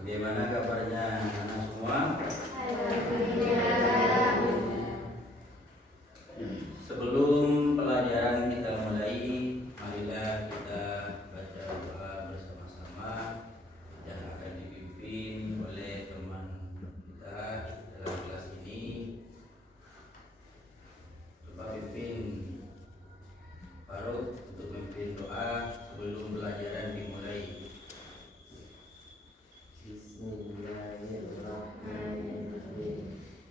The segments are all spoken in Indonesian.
Bagaimana kabarnya anak semua? Sebelum pelajaran kita mulai, marilah kita baca doa bersama-sama yang akan dipimpin oleh teman kita dalam kelas ini. Coba pimpin Faruk untuk memimpin doa sebelum pelajaran dimulai. Bismillahirrahmanirrahim.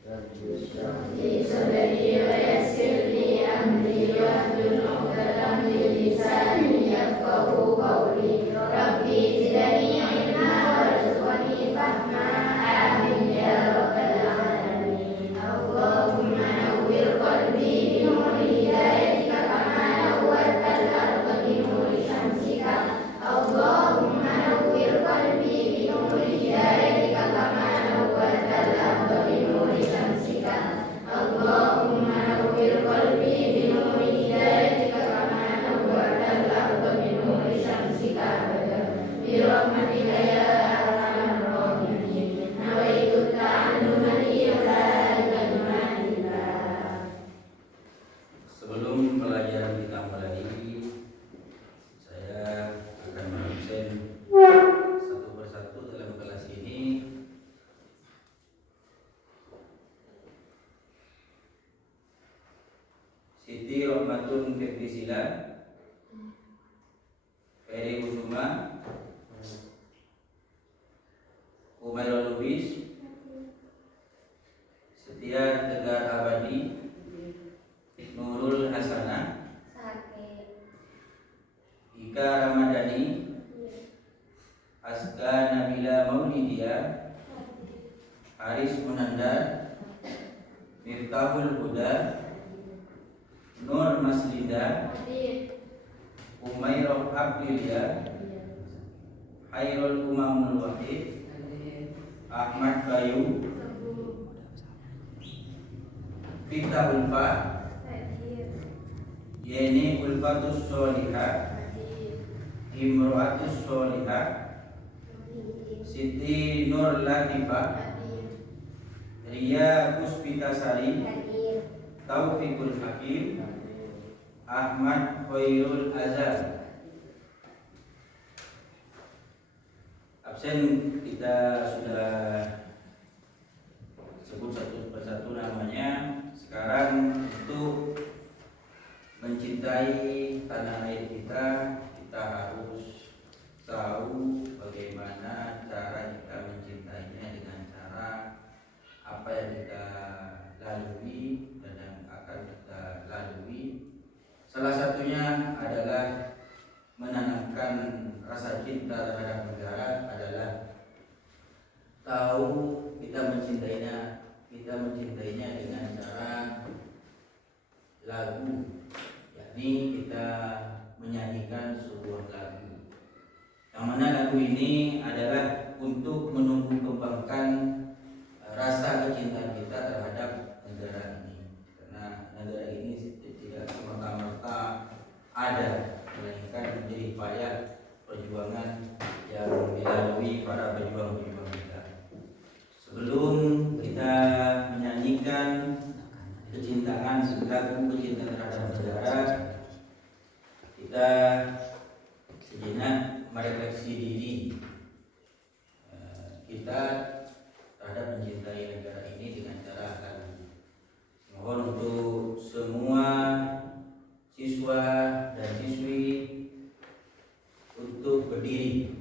Rabbi shrah li sadri wa yassir li amri wahlul 'uqdatam min lisani yafqahu qawli. Rabbi zidni ilma warzuqni fahma. Amin ya rabbal alamin. Allahumma nawwir qalbi bi nuri hidayatika kama nawwartal arda bi nuri syamsika. Allahumma nawwir qalbi bi nuri hidayatika kama nawwartal arda bi nuri syamsika. Allahumma nawwir qalbi bi nuri hidayatika kama nawwartal arda bi nuri syamsika. Bi rahmatika ya arhamar rahimin. Nawaitu ta'alluma li ibadika dunillah. Sebelum pelajaran kita mulai, saya akan mengabsen satu persatu dalam kelas ini. Siti Rohmatun Febrisila, Ferry Kusuma, Umairul Lubis, Setia Tegar Abadi, Nurul Hasanah, Ika Ramadhani, Aska Nabila Maulidia, Haris Munandar, Miftahul Huda, Nur Maslinda, Umairah Abdilia, Hairul Umamul Wahid, Ahmad Bayu, Fita Ulfa, Yeni Ulfatus Solihah, Imro'atus Solihah, Siti Nur Latifah, Ria Puspitasari, Taufikul Hakim, Ahmad Khairul Azhar. Absen kita sudah sebut satu persatu namanya. Sekarang untuk mencintai tanah air kita harus tahu bagaimana cara kita mencintainya dengan cara apa yang kita lalui dan yang akan kita lalui. Salah satunya adalah menanamkan rasa cinta terhadap negara adalah tahu kita mencintainya dengan cara lagu, yakni kita menyanyikan sebuah lagu. Yang mana lagu ini adalah untuk menumbuh kembangkan rasa kecintaan kita terhadap negara ini. Karena negara ini tidak semata-mata ada, melainkan menjadi payah perjuangan yang dilalui para pejuang-pejuang kita. Sebelum kita menyanyikan kecintaan, lagu kecintaan terhadap negara, kita sejenak merefleksi diri kita terhadap mencintai negara ini dengan cara lagu. Mohon untuk semua siswa dan siswi untuk berdiri.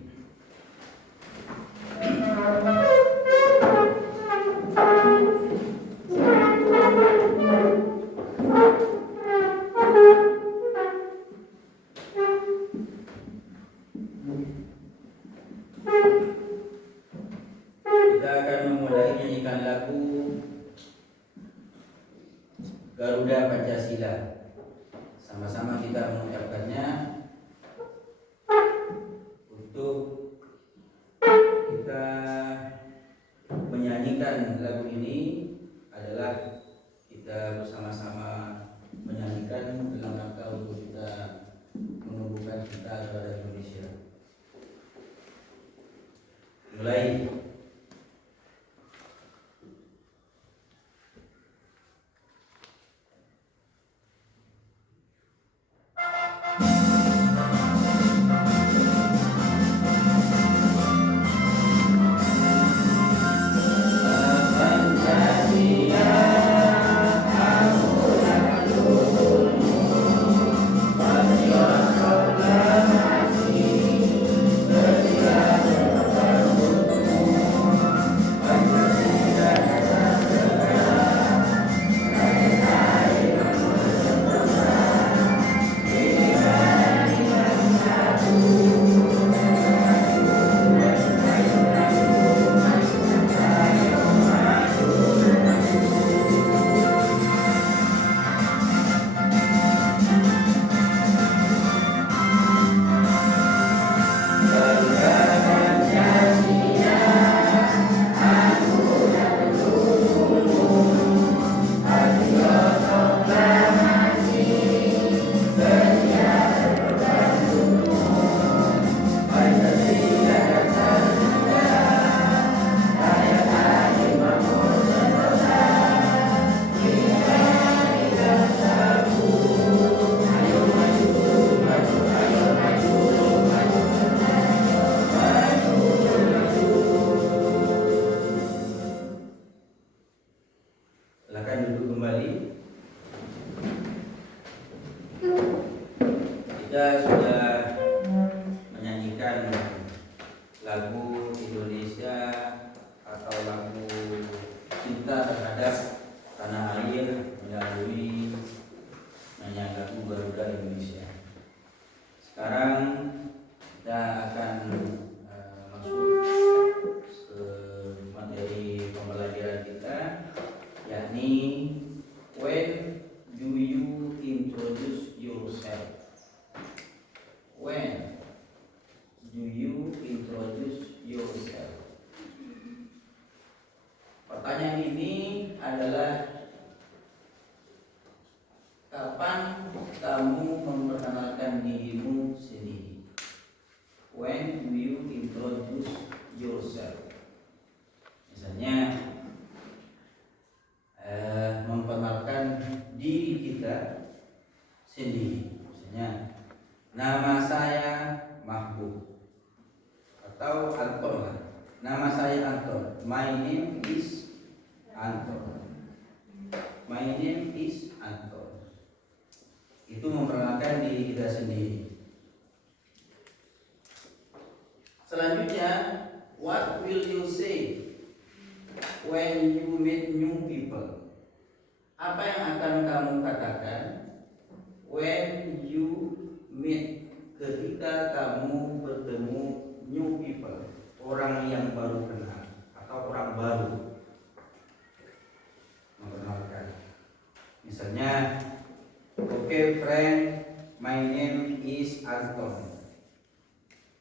Kita akan memulai menyanyikan lagu Garuda Pancasila. Sama-sama kita mengucapkannya untuk kita menyanyikan lagu ini adalah kita bersama-sama menyanyikan dalam rangka untuk kita menumbuhkan cinta terhadap Indonesia. Mulai. Silakan duduk kembali. Kita sudah menyanyikan lagu Indonesia atau lagu cinta terhadap tanah air melalui nyanyian lagu Garuda Indonesia. Sekarang kita akan masuk ke materi pembelajaran kita, yakni when do you introduce yourself? When do you introduce yourself? Pertanyaan ini adalah kapan kamu memperkenalkan dirimu sendiri? When do you introduce yourself? Misalnya memperkenalkan diri kita sendiri. Misalnya, nama saya Mahbub atau Anton lah. Nama saya Anton. My name is Anton. My name is Anton. Itu memperkenalkan diri kita sendiri. Selanjutnya, what will you say when you meet new people? Apa yang akan kamu katakan when you meet, ketika kamu bertemu new people, orang yang baru kenal atau orang baru mengenalkan. Misalnya, okay friend, my name is Anton.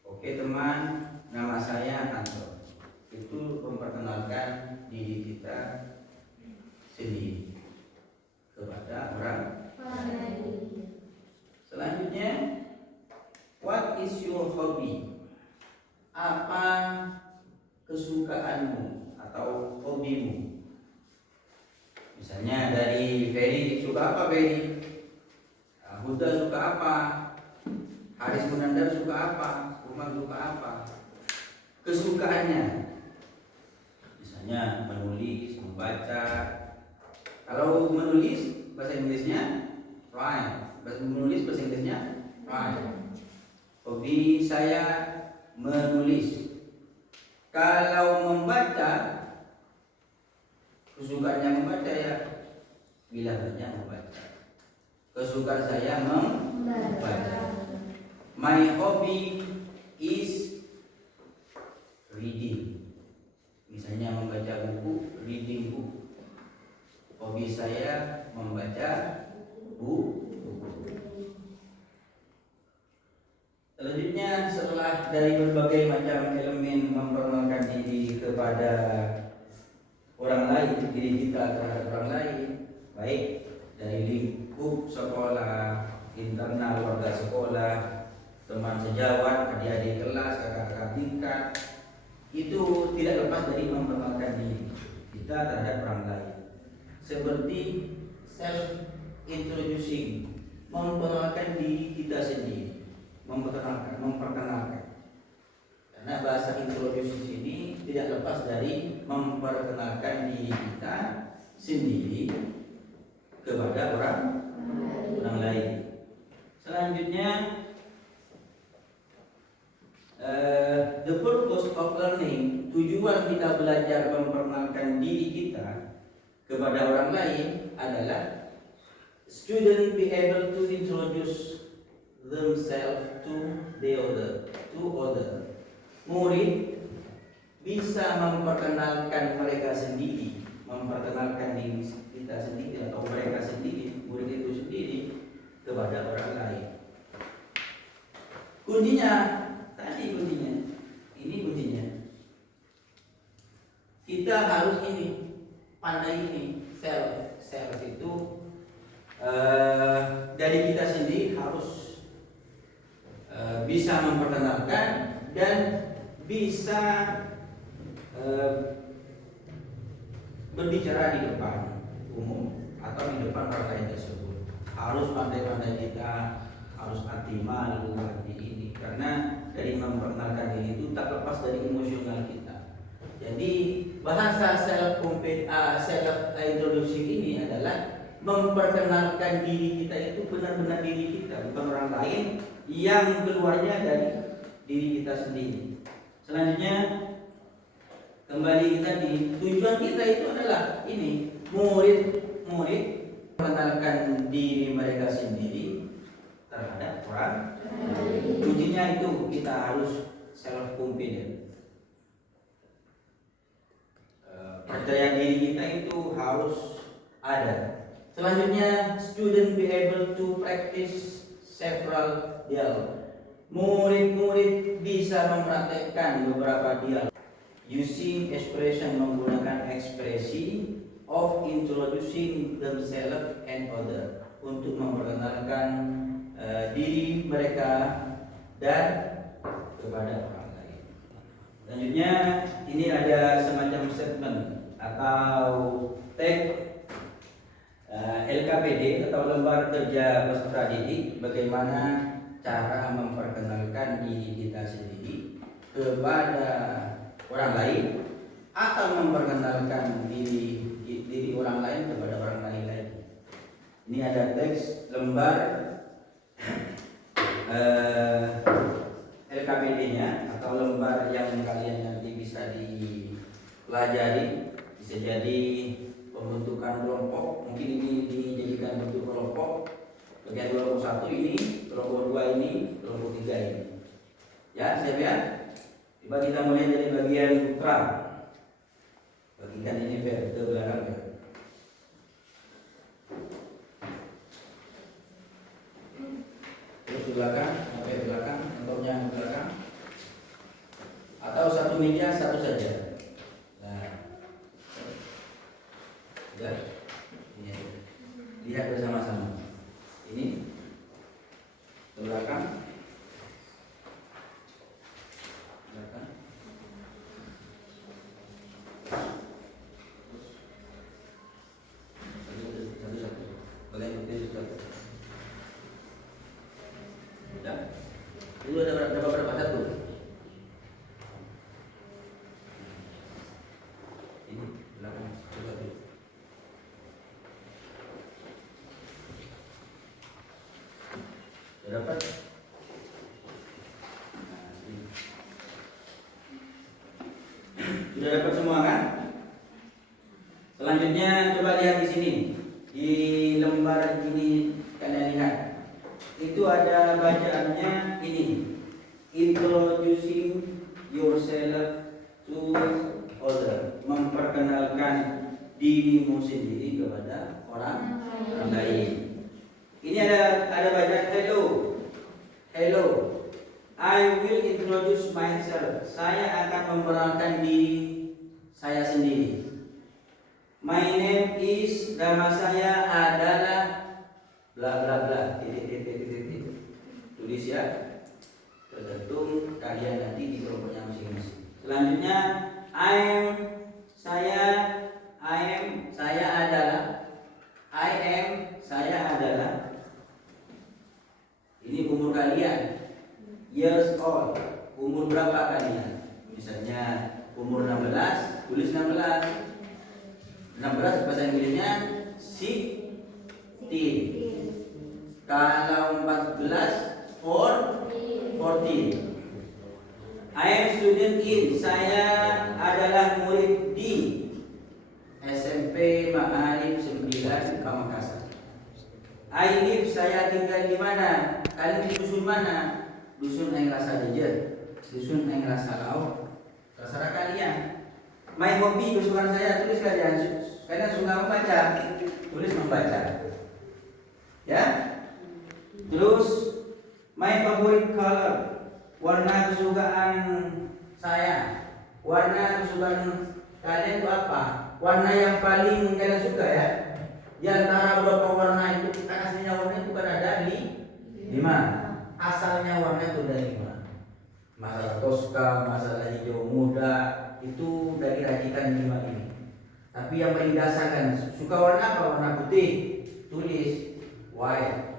Oke teman, nama saya Anton. Itu memperkenalkan diri kita sendiri kepada orang lain. Selanjutnya, what is your hobby? Apa kesukaanmu atau hobimu? Misalnya dari Ferry, suka apa Ferry? Huda suka apa? Haris Munandar suka apa? Umar suka apa? Kesukaannya, misalnya menulis, membaca. Kalau menulis bahasa Inggrisnya write, menulis bahasa Inggrisnya write. Hobi saya menulis. Kalau membaca, kesukaannya membaca ya, bilang saja membaca. Kesukaan saya membaca. My hobby is reading. Misalnya membaca buku, reading book. Hobi saya membaca buku. Selanjutnya, setelah dari berbagai macam elemen memperkenalkan diri kepada orang lain, diri kita terhadap orang lain, baik dari lingkup sekolah, internal warga sekolah, teman sejawat, adik-adik kelas, kakak-kakak tingkat, itu tidak lepas dari memperkenalkan diri kita terhadap orang lain. Seperti self introducing, memperkenalkan diri kita sendiri, memperkenalkan. Karena bahasa introducing ini tidak lepas dari memperkenalkan diri kita sendiri kepada orang lain. Selanjutnya, the purpose of learning, tujuan kita belajar memperkenalkan diri kita kepada orang lain adalah student be able to introduce themselves to other. Murid bisa memperkenalkan mereka sendiri, memperkenalkan diri kita sendiri atau mereka sendiri, murid itu sendiri kepada orang lain. Kuncinya, ini kuncinya. Kita harus pandai self itu dari kita sendiri harus bisa memperkenalkan dan bisa berbicara di depan umum atau di depan orang lain tersebut. Harus pandai-pandai kita, harus hati malu, hati ini, karena dari memperkenalkan diri itu tak lepas dari emosional kita. Jadi bahasa self introducing ini adalah memperkenalkan diri kita itu benar-benar diri kita, bukan orang lain yang keluarnya dari diri kita sendiri. Selanjutnya, kembali tadi, tujuan kita itu adalah murid mengenalkan diri mereka sendiri terhadap orang. Kuncinya itu kita harus self confident. Percaya diri kita itu harus ada. Selanjutnya, student be able to practice several dialog. Murid-murid bisa mempraktekkan beberapa dialog using expression, menggunakan ekspresi of introducing themselves and other, untuk memperkenalkan diri mereka dan kepada orang lain. Selanjutnya, ini ada semacam statement atau tag LKPD atau lembar kerja peserta didik, bagaimana cara memperkenalkan diri kita sendiri kepada orang lain atau memperkenalkan diri orang lain kepada orang lain lagi. Ini ada teks lembar LKPD-nya atau lembar yang kalian nanti bisa dipelajari, bisa jadi pembentukan kelompok. Mungkin ini dijadikan bentuk kelompok. Bagian kelompok 1 ini, kelompok 2 ini, kelompok 3 ini. Ya, siap ya? Coba kita mulai dari bagian putra. Bagikan ini ke belakang ya. Terus ke belakang, sampai ke belakang, contohnya ke belakang. Atau satu meja, satu saja. Nah, ya, ini. Lihat bersama-sama. Ini ke belakang, satu-satu. Bagian putih satu. Sudah. Dulu ada berapa satu? Ini belakang satu. Sudah dapat? Sudah dapat semua kan? Selanjutnya coba lihat di sini. Di lembar ini kalian lihat. Itu ada bacaannya ini. Introducing yourself to other. Memperkenalkan dirimu sendiri kepada orang lain. Ini ada bacaan hello. I will introduce myself. Saya akan memperkenalkan diri saya sendiri. My name is, nama saya adalah bla bla bla. Tulis ya. Tergantung kalian nanti di kelompoknya masing-masing. Selanjutnya saya adalah. Ini umur kalian. Years old. Umur berapa kalian? Misalnya umur 16, tulis 16. 16 bahasa Inggrisnya 16. Kalau 14, 14. I am student in. Saya adalah murid di SMP Ma'arif 9 Pamekasan. I live, saya tinggal di mana? Kalian di dusun mana? Dusun Aing Rasa Jejer, dusun Aing Rasa Laut. Terserah kalian. My hobby, kesukaan saya, tulis kalian. Kalian suka membaca, tulis membaca. Ya. Terus my favorite color, warna kesukaan saya. Warna kesukaan kalian itu apa? Warna yang paling kalian suka ya. Di antara beberapa warna itu, kan aslinya warna itu kan ada 5. Asalnya warna itu ada 5. Masalah toska, masalah hijau muda, itu dari racikan 5 ini. Tapi yang paling dasar kan, suka warna apa? Warna putih, tulis white.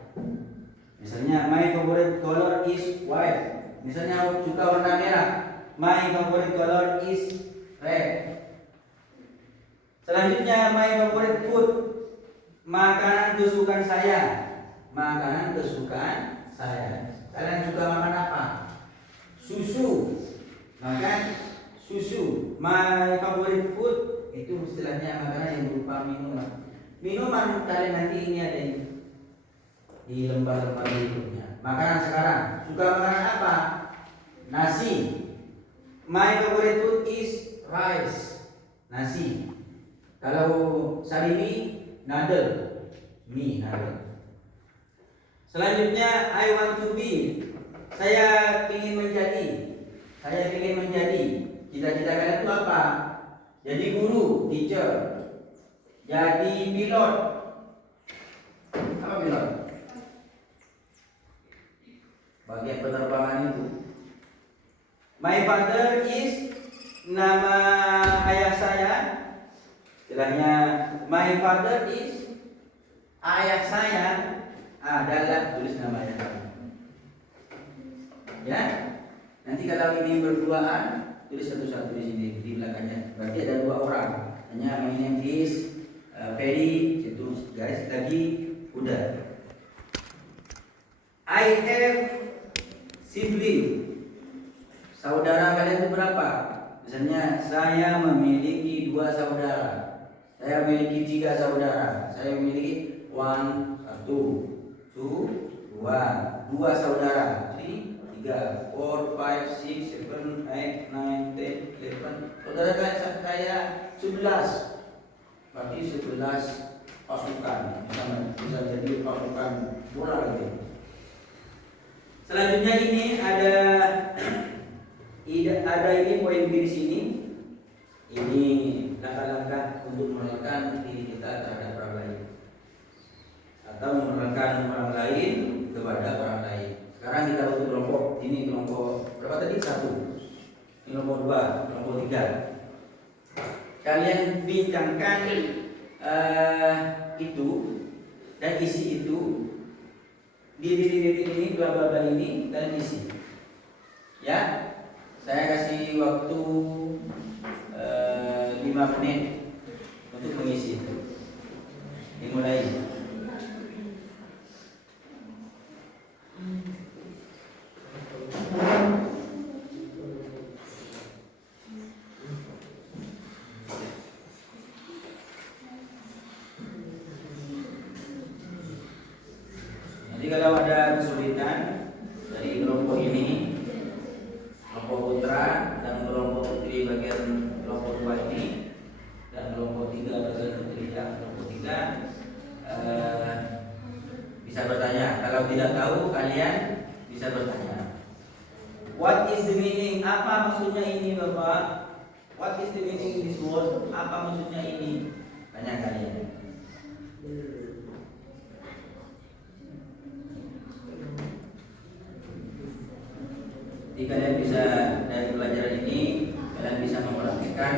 Misalnya my favorite color is white. Misalnya suka warna merah, my favorite color is red. Selanjutnya my favorite food, makanan kesukaan saya. Makanan kesukaan saya. Kalian suka makan apa? Susu. Makan susu. My favorite food itu istilahnya makanan yang berupa minuman. Minuman kalian nanti ini ada di lembar-lembar berikutnya. Makanan sekarang, suka makanan apa? Nasi. My favorite food is rice. Nasi. Kalau sarimi, nadel. Mie, nadel. Selanjutnya I want to be. Saya ingin menjadi. Cita-cita kalian itu apa? Jadi guru, teacher. Jadi pilot. Apa pilot? Bagian penerbangan itu. My father is, nama ayah saya. Istilahnya my father is, ayah saya adalah, tulis nama ayah saya. Ya. Nanti kalau ini berduaan, tulis satu-satu di sini di belakangnya. Berarti ada 2 orang. Hanya my name is Ferry, situ garis lagi udah. I have sibling. Saudara kalian itu berapa? Misalnya saya memiliki 2 saudara. Saya memiliki 3 saudara. Saya memiliki 1, 2 saudara. 3, 4, 5, 6, 7, 8, 9, 10, 11. Saudara saya 11. Berarti 11 pasukan. Bisa jadi pasukan bola lagi. Selanjutnya ini ada ini poin B di sini. Ini langkah-langkah untuk mengenalkan diri kita terhadap orang lain atau mengenalkan orang lain kepada orang lain. Sekarang kita untuk kelompok. Ini kelompok berapa tadi? 1. Ini kelompok 2, kelompok 3. Kalian bincangkan itu dan isi itu di titik-titik ini, bla bla bla ini kalian isi. Ya, saya kasih waktu 5 menit untuk mengisi itu. Dimulai. Jadi kalau ada kesulitan dari kelompok ini, kelompok putra dan kelompok putri bagian kelompok 2 ini, dan kelompok 3 bagian putri yang kelompok 3, bisa bertanya. Kalau tidak tahu kalian bisa bertanya. maksudnya ini Bapak? What is the meaning this word? Apa maksudnya ini? Tanya kalian. Jadi kalian bisa dari pelajaran ini kalian bisa mempraktikkan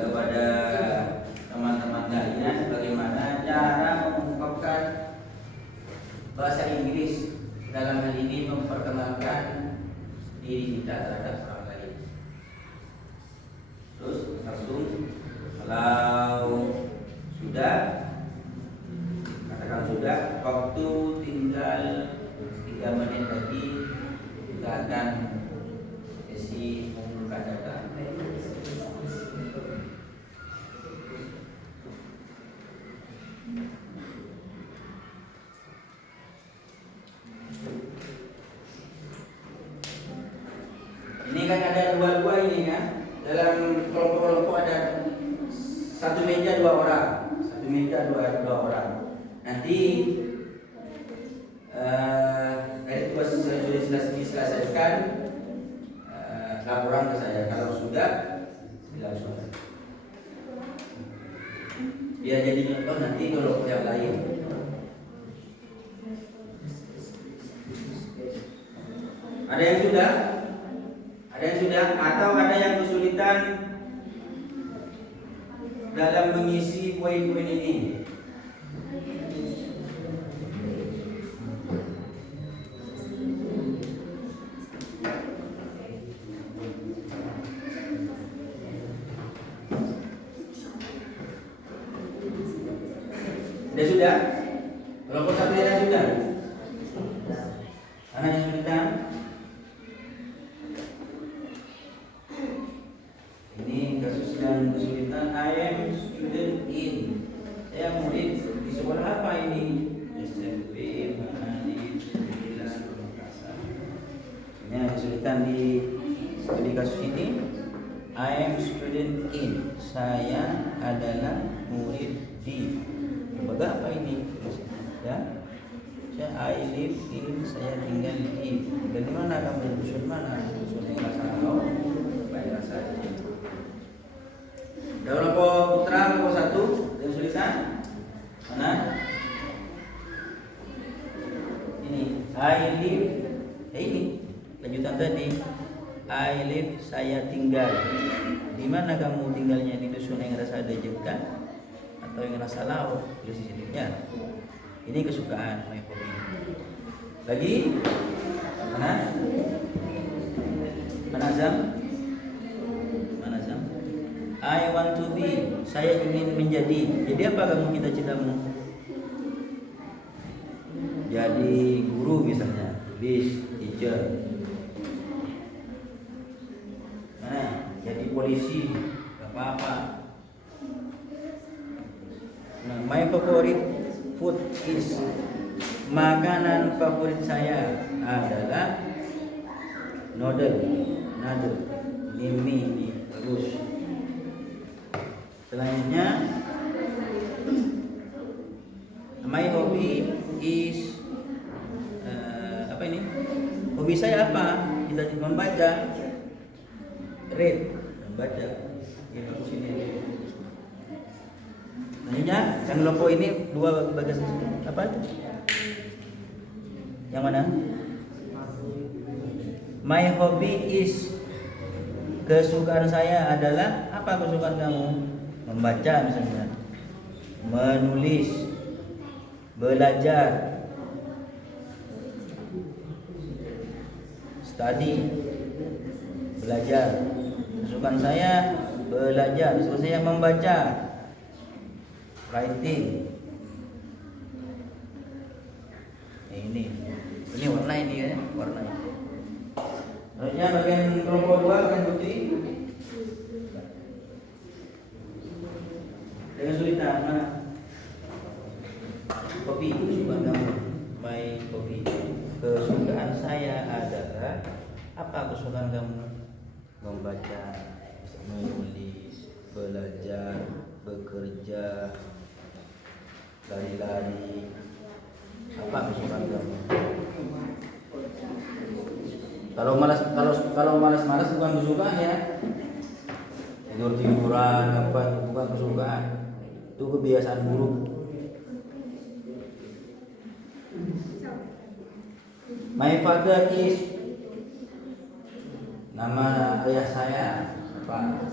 kepada teman-teman kalian bagaimana cara mengungkapkan bahasa Inggris dalam hal ini memperkenalkan diri kita terhadap orang lain. Terus langsung kalau sudah katakan sudah, waktu tinggal 3 menit lagi kita akan sesi membuka data. Ini kan ada dua-dua ini kan. Dalam kelompok-kelompok ada satu meja 2 orang, satu meja dua orang. Nanti dari tugas saya sudah diselesaikan, laporan ke saya. Kalau sudah, bilang sudah. Biar jadi contoh nanti kalau yang lain. Ada yang sudah? Ada yang sudah? Atau ada yang kesulitan dalam mengisi poin-poin ini? Ada sudah? Kelompok satu ada sudah? Anak yang sudah? Ini kasus yang kesulitan. I am student in. Saya murid di sekolah apa ini? SMP Manali 9 Makassar. Ini yang kesulitan di studi kasus ini. I am student in. Saya adalah murid di. Lembaga apa ini? Ya. I live in. Saya tinggal di. Dari mana kamu? Dusun mana? Dusun yang Rasakau. Baik Rasakau. Ada kelompok putra, kelompok satu yang sulitan mana? Ini I live. Ini lanjutan tadi. I live, saya tinggal. Di mana kamu tinggalnya? Di dusun yang rasa ada jengkang atau yang rasa laut? Di sini. Ini kesukaan, my hobby. Lagi mana? Mana Azam? I want to be. Saya ingin menjadi. Jadi apa kamu cita-citamu? Jadi guru misalnya, teacher. Mana? Jadi polisi, gak apa-apa. Nah, my favorite food is. Makanan favorit saya adalah noodle. Ini mie, ini bagus. Selanjutnya, my hobby is apa ini? Hobi saya apa? Kita membaca, read, membaca. Ini bagus ini. Selanjutnya, yang kelompok ini 2 bagian apa? Yang mana? My hobby is. Kesukaan saya adalah apa? Kesukaan kamu? Membaca misalnya, menulis, belajar, study, belajar. Kesukaan saya belajar, kesukaan saya membaca, writing. Ini warna ini ya, warna. Selanjutnya bagian kelompok 2, bagian putri. Dengan sulitan mana? Kopi, kesukaan kamu. My kopi. Kesukaan saya adalah apa? Kesukaan kamu? Membaca, menulis, belajar, bekerja, lari-lari. Apa kesukaan kamu? Kalau malas bukan kesukaan ya. Tiduran apa itu bukan kesukaan. Itu kebiasaan buruk. My father is, nama ayah saya apa?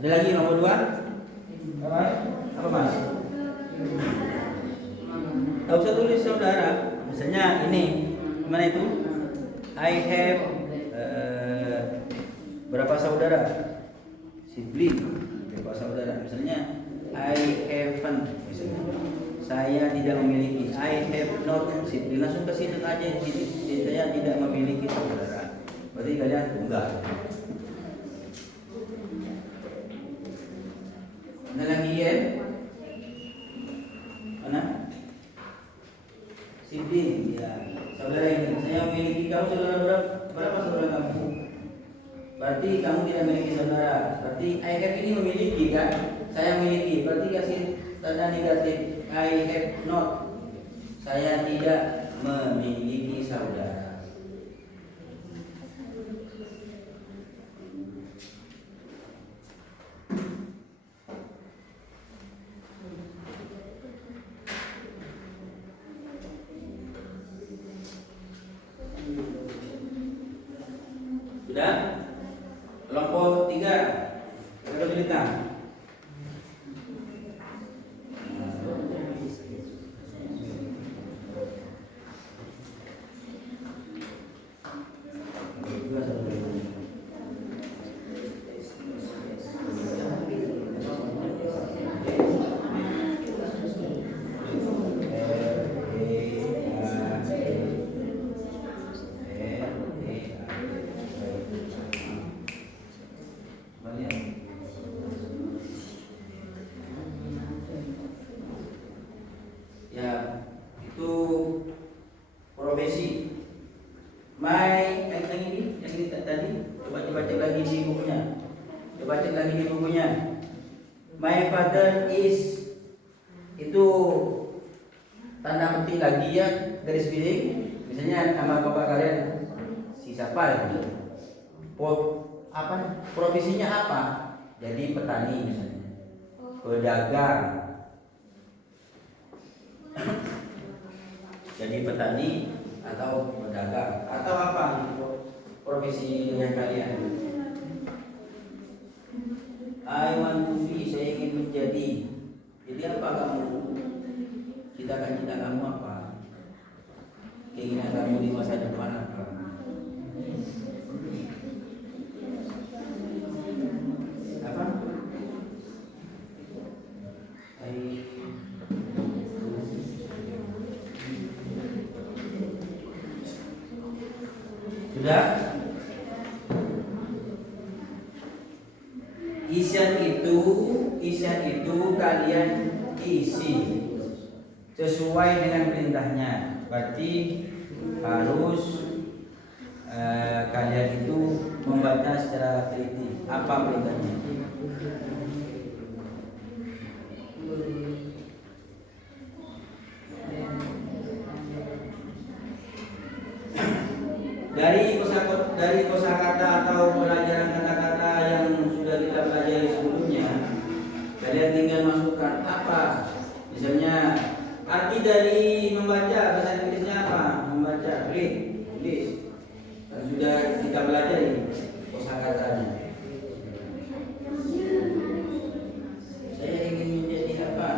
Ada lagi nomor 2? Apa Mas? Tak usah tulis saudara. Misalnya ini, mana itu? I have berapa saudara? Sibling, berapa saudara? Misalnya I haven't, misalnya saya tidak memiliki. I have not sibling, langsung ke situ aja. Saya tidak memiliki saudara. Berarti kalian tunggal. Ada lagi ya? Mana? Sibling, ya. Saudara ini, saya memiliki. Kamu saudara berapa saudara kamu? Berarti kamu tidak memiliki saudara. Berarti I have ini memiliki kan? Saya memiliki. Berarti kasih tanda negatif. I have not. Saya tidak memiliki saudara. Sudah? Kelompok 3. Ada kesulitan? Ya, itu profesi. Yang ini tadi coba cek lagi di bukunya. Coba cek lagi di bukunya. My father is, itu tanda petik lagi ya, garis miring. Misalnya nama bapak kalian si siapa itu? Profesinya apa? Jadi petani misalnya, pedagang. Jadi petani atau pedagang atau apa profesinya kalian? I want to be, saya ingin menjadi. Jadi apa kamu? Cita-cita kamu apa? Keinginan kamu di masa depan apa? Apa? Sudah? Isian itu kalian isi sesuai dengan perintahnya. Berarti harus kalian itu membaca secara teliti apa perintahnya. Dari kosakata atau pelajaran kata-kata yang sudah kita pelajari sebelumnya, kalian tinggal masukkan apa. Misalnya arti dari membaca, bahasa Inggrisnya apa? Membaca, read, tulis. Dan sudah kita pelajari kosakatanya. Saya ingin menjadi apa?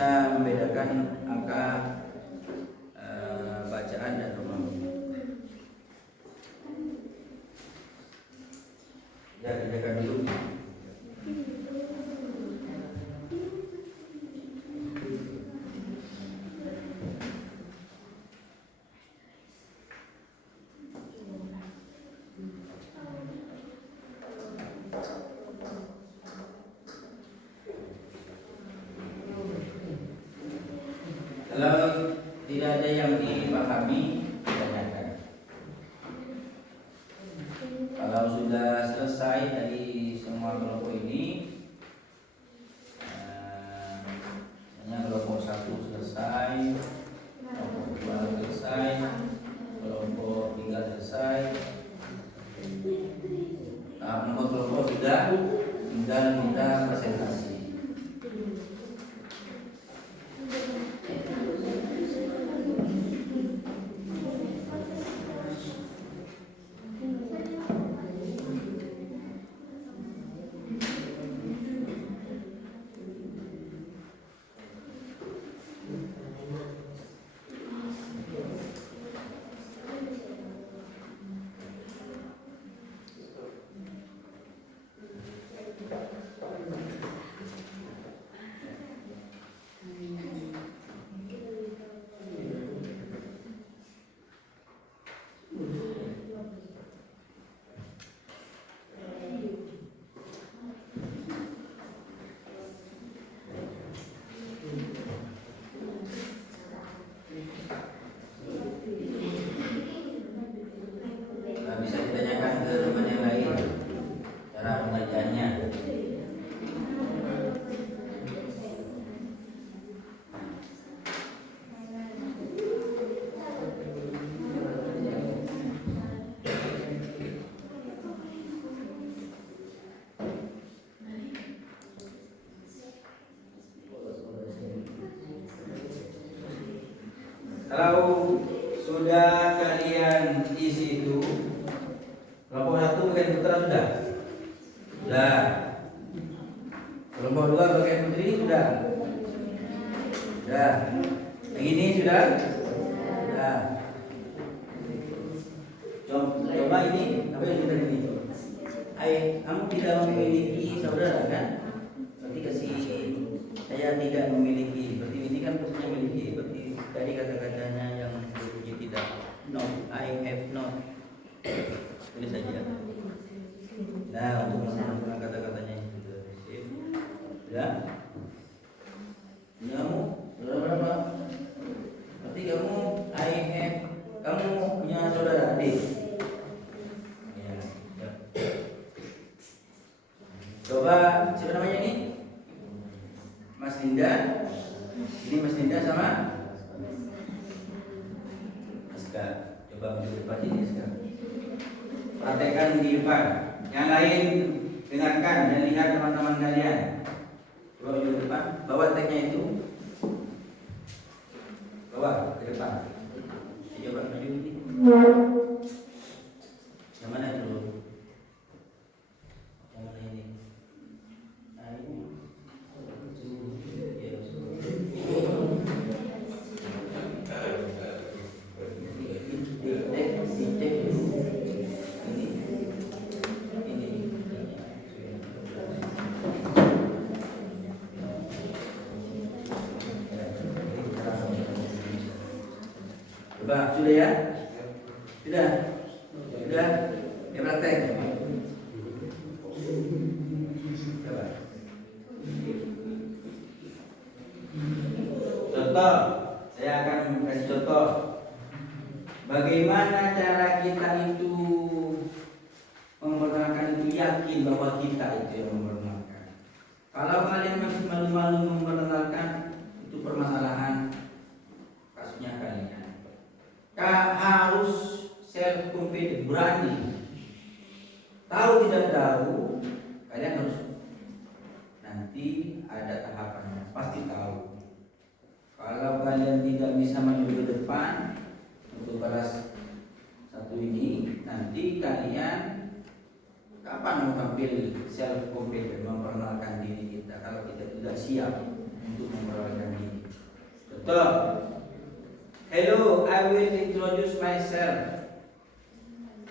bisa membedakan angka bacaan dan Romawi. Ya, kerjakan dulu. Kalau tidak ada yang dipahami, tanyakan. Kalau sudah selesai dari semua kelompok ini, misalnya kelompok 1 selesai, kelompok 2 selesai, kelompok 3 selesai, nomor kelompok sudah, tinggal kita presentasi. Bisa ditanyakan ke teman yang lain cara pengerjaannya. Kalau sudah kalian isi itu, kelompok 1 bagian putra sudah? Sudah. Kelompok 2 bagian putri sudah? Sudah. Yang ini sudah? Sudah. Coba ini, apa yang kita ini? Kamu tidak memiliki saudara kan? Berarti kasih saya tidak memiliki. Berarti ini kan maksudnya memiliki. Berarti tadi kata-katanya yang berbunyi tidak. No, I have not. Tulis saja. Nah, untuk mengulang kata-katanya itu sudah sip. Sudah? Kamu berapa? Berarti kamu kamu punya saudara adik. Ya, ya. Coba siapa namanya ini? Mas Linda. Ini Mas Linda sama Aska. Coba di depan ini sekarang. Praktekkan di depan. Yang lain dengarkan dan lihat teman-teman kalian. Coba di depan. Bawa tagnya itu. Bawa ke depan. Coba maju ini. Yang mana itu? Yang mana ini? Nah, ini. Coba, sudah ya? Sudah? Sudah? Ya praktek. Coba. Contoh, saya akan kasih contoh. Bagaimana cara kita itu memperkenalkan itu yakin bahwa kita itu yang memperkenalkan. Kalau kalian masih malu-malu memperkenalkan, itu permasalahan kasusnya kalian. Harus self confident, berani. Tahu tidak tahu, kalian harus nanti ada tahapannya, pasti tahu. Kalau kalian tidak bisa maju ke depan untuk kelas 1 ini, nanti kalian kapan mau tampil self confident, memperkenalkan diri kita kalau kita tidak siap untuk memperkenalkan diri. Stop. Hello, I will introduce myself.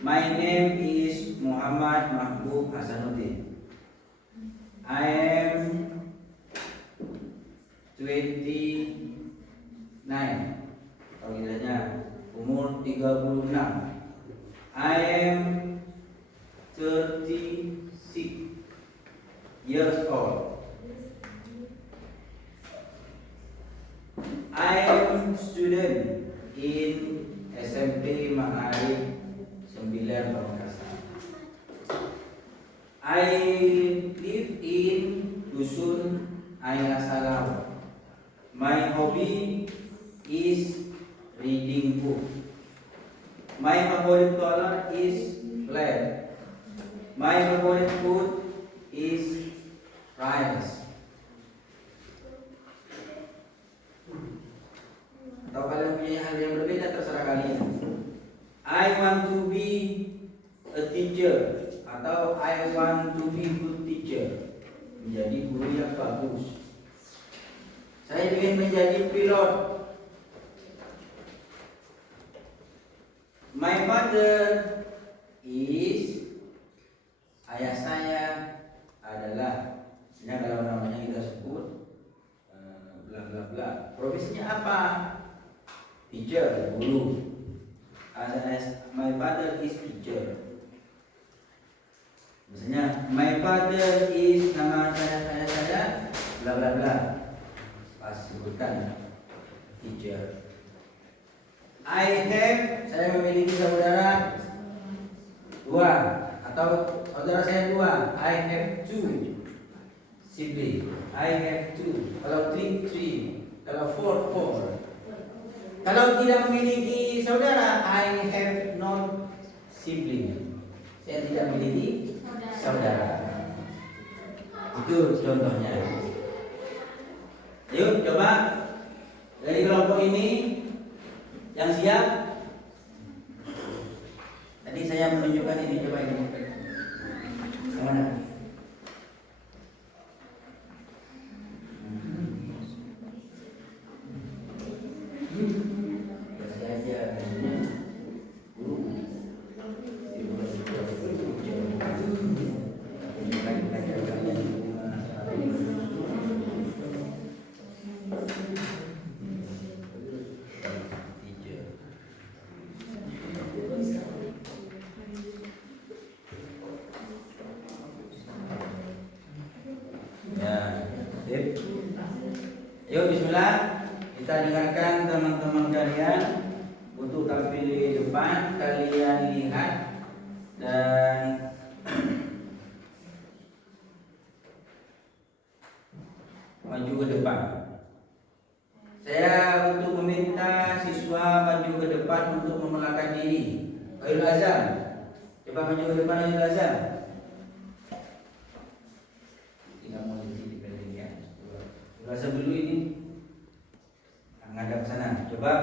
My name is Muhammad Mahbub Hasanuddin. I am 29. Panggilannya umur 36. I am 36 years old. I am student in SMP Ma'arif 9 Pamekasan. I live in Dusun Aina Salam. My hobby is reading book. My favorite color is black. My favorite food is rice. Atau kalian punya hal yang berbeda, terserah kalian. I want to be a teacher atau I want to be good teacher, menjadi guru yang bagus. Saya ingin menjadi pilot. My father is, ayah saya adalah, misalnya kalau namanya kita sebut bla bla bla. Profesinya apa? Teacher, guru. My father is teacher. Misalnya, my father is, nama saya, bla bla bla. Pas sebutkan teacher. I have, saya memiliki saudara 2 atau saudara saya 2. I have 2 sibling. I have 2. Kalau 3. Kalau 4. Kalau tidak memiliki saudara, I have no sibling. Saya tidak memiliki saudara. Itu contohnya. Yuk coba dari kelompok ini yang siap. Tadi saya menunjukkan ini, coba ini. Mana? Yuk bismillah, kita dengarkan teman-teman kalian untuk tampil di depan. Kalian lihat dan maju ke depan. Saya untuk meminta siswa maju ke depan untuk memelakkan diri. Ayo azam, coba maju ke depan. Ayo azam. Tidak mau di sini ya. Azam dulu ini. Menghadap sana. Coba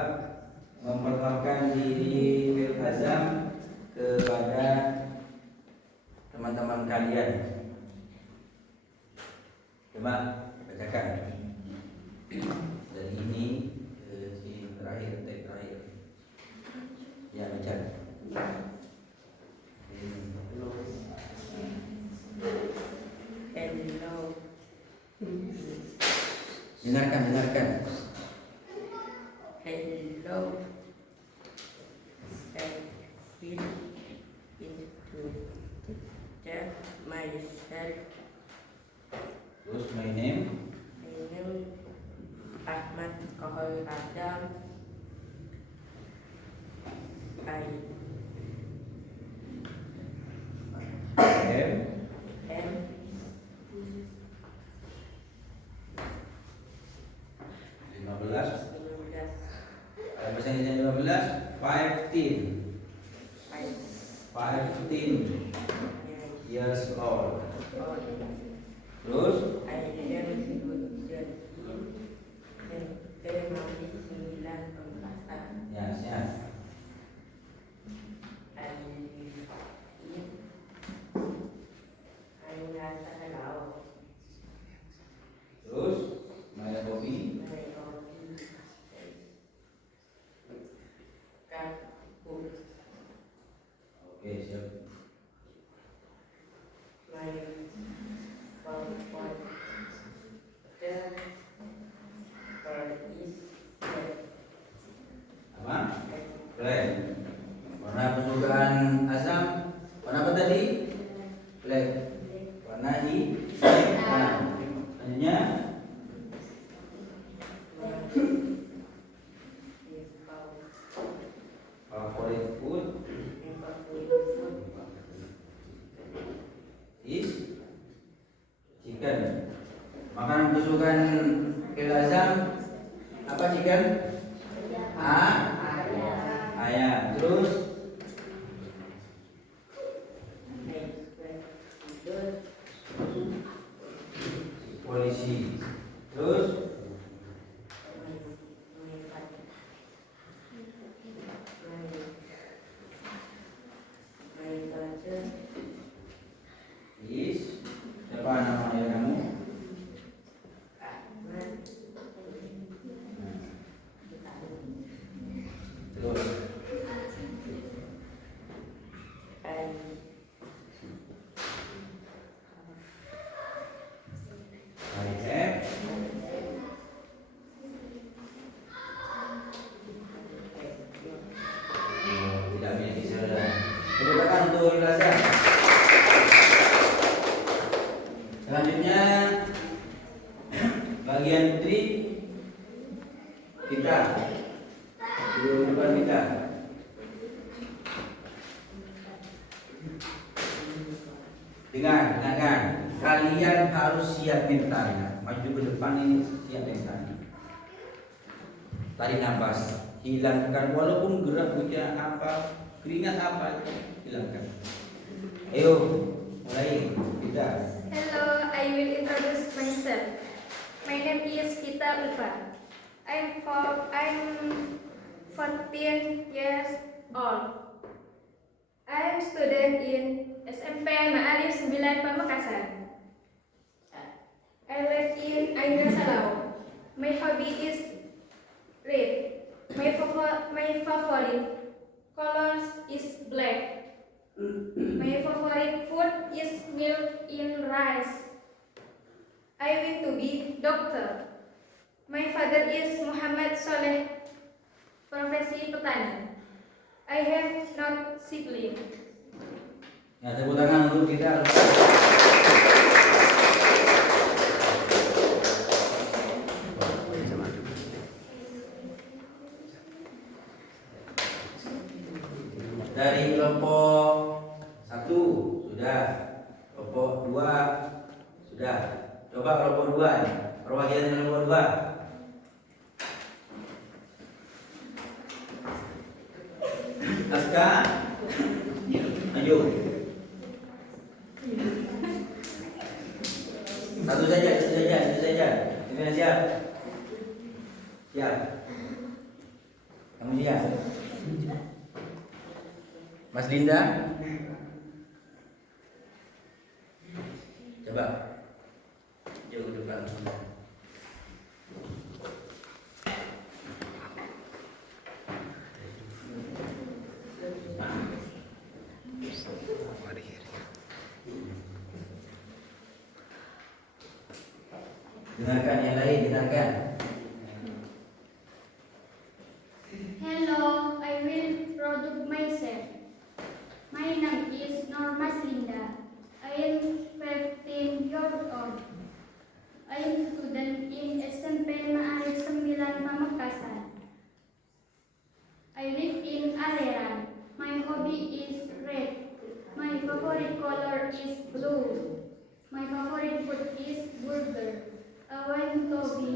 memperkenalkan diri Ayo azam kepada teman-teman kalian. Coba bacakan. Dari ini ke sini terakhir. Ya, baca. Hello. Dengarkan. Hello. I will introduce myself. Terus my name. My name Ahmad Kohol Adam. I am 15. Bahasa Indonesia 15. 15 years old. Terus I am student in SMP 9 Pamekasan. ya siap. I live in Aina Salam. Terus my hobby. My hobby Apa chicken? Ayam. Terus polisi. Terus is siapa nama ayah kamu? Terus tidak bisa saudara. Kemudian untuk Indonesia. Selanjutnya bagian putri kita di depan kita. Dengarkan, kalian harus siap mentalnya. Maju ke depan ini siap mentalnya. Tarik nafas, hilangkan walaupun gerak wajah apa, keringat apa, hilangkan. Ayo, mulai kita. Hello, I will introduce myself. My name is Gita Ulfa. I'm 14 years old. I'm student in SMP Ma'arif 9 Pamekasan. I live in Aingra Salau. My hobby is read. My favorite colors is black. My favorite food is milk in rice. I want to be doctor. My father is Muhammad Soleh, profesi petani. I have not sibling. Ya, tepuk tangan untuk kita. Dari kelompok 1 sudah, kelompok 2 sudah. Coba kelompok 2 ya. Perwakilan kelompok 2. Aska, maju. Satu saja. Gimana siap? Siap. Kamu siap? Mas Linda, coba jauh depan. Dengarkan yang lain, dengarkan. Hello, I will introduce myself. My name is Normas Linda. I am 15 years old. I am student in SMP Ma'arif 9 Pamekasan. I live in Areran. My hobby is read. My favorite color is blue. My favorite food is burger. I want to be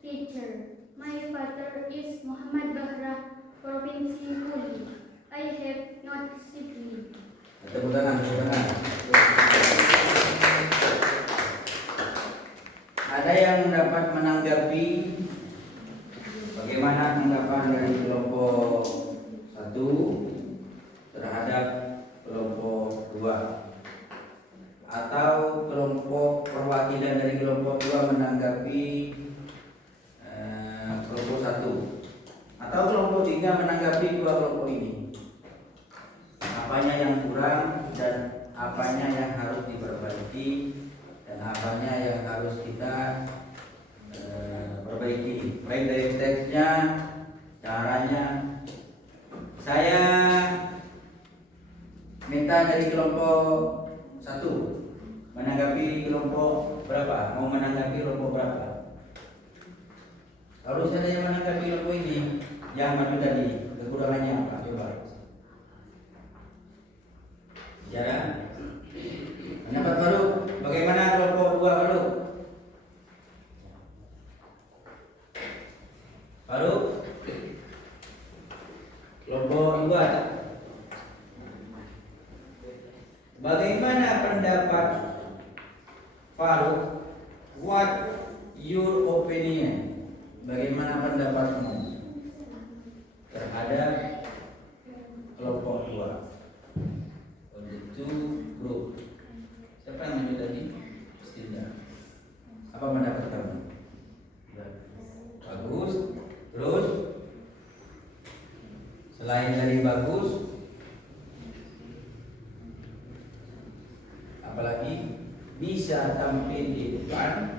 teacher. My father is Muhammad Bahra, Provinsi Huli. I have not sibling. Tepuk tangan. Ada yang dapat menanggapi bagaimana tanggapan dari kelompok 1 terhadap kelompok 2, atau kelompok perwakilan dari kelompok 2 menanggapi kelompok 1, atau kelompok 3 menanggapi 2 kelompok ini? Apanya yang kurang dan apanya yang harus diperbaiki dan apanya yang harus kita perbaiki, baik dari teksnya, caranya. Saya minta dari kelompok 1 menanggapi kelompok berapa? Mau menanggapi kelompok berapa? Harus ada yang menanggapi kelompok ini. Yang maju tadi, kekurangannya apa? Coba. Ya. Pendapat baru, bagaimana kelompok 2 baru? Faruk, kelompok 2. Bagaimana pendapat Faruk? What your opinion? Bagaimana pendapatmu terhadap kelompok 2? On the two group. Siapa yang maju tadi? Stinda. Apa pendapat kamu? Bagus. Terus selain dari bagus, apalagi bisa tampil di depan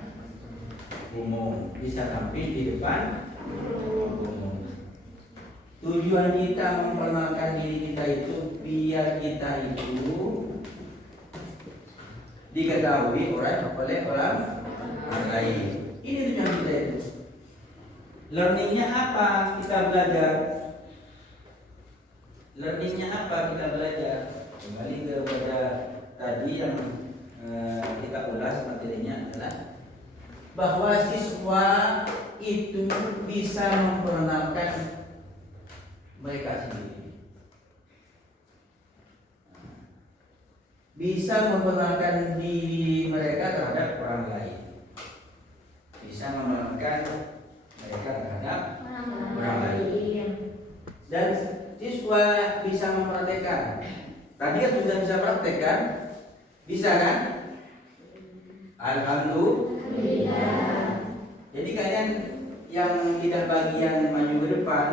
umum, bisa tampil di depan umum. Tujuan kita memperkenalkan diri kita itu biar kita itu diketahui oleh orang lain. Ini tujuan kita itu. Learningnya apa? Kita belajar. Learningnya apa? Kita belajar. Kembali kepada tadi yang kita ulas materinya adalah bahwa siswa itu bisa memperkenalkan mereka sendiri, bisa memperkenalkan diri mereka terhadap orang lain, bisa memperkenalkan mereka terhadap orang lain, dan siswa bisa mempraktekkan. Tadi kan sudah bisa praktek kan? Bisa kan? Alhamdulillah. Jadi kalian yang tidak bagian maju ke depan,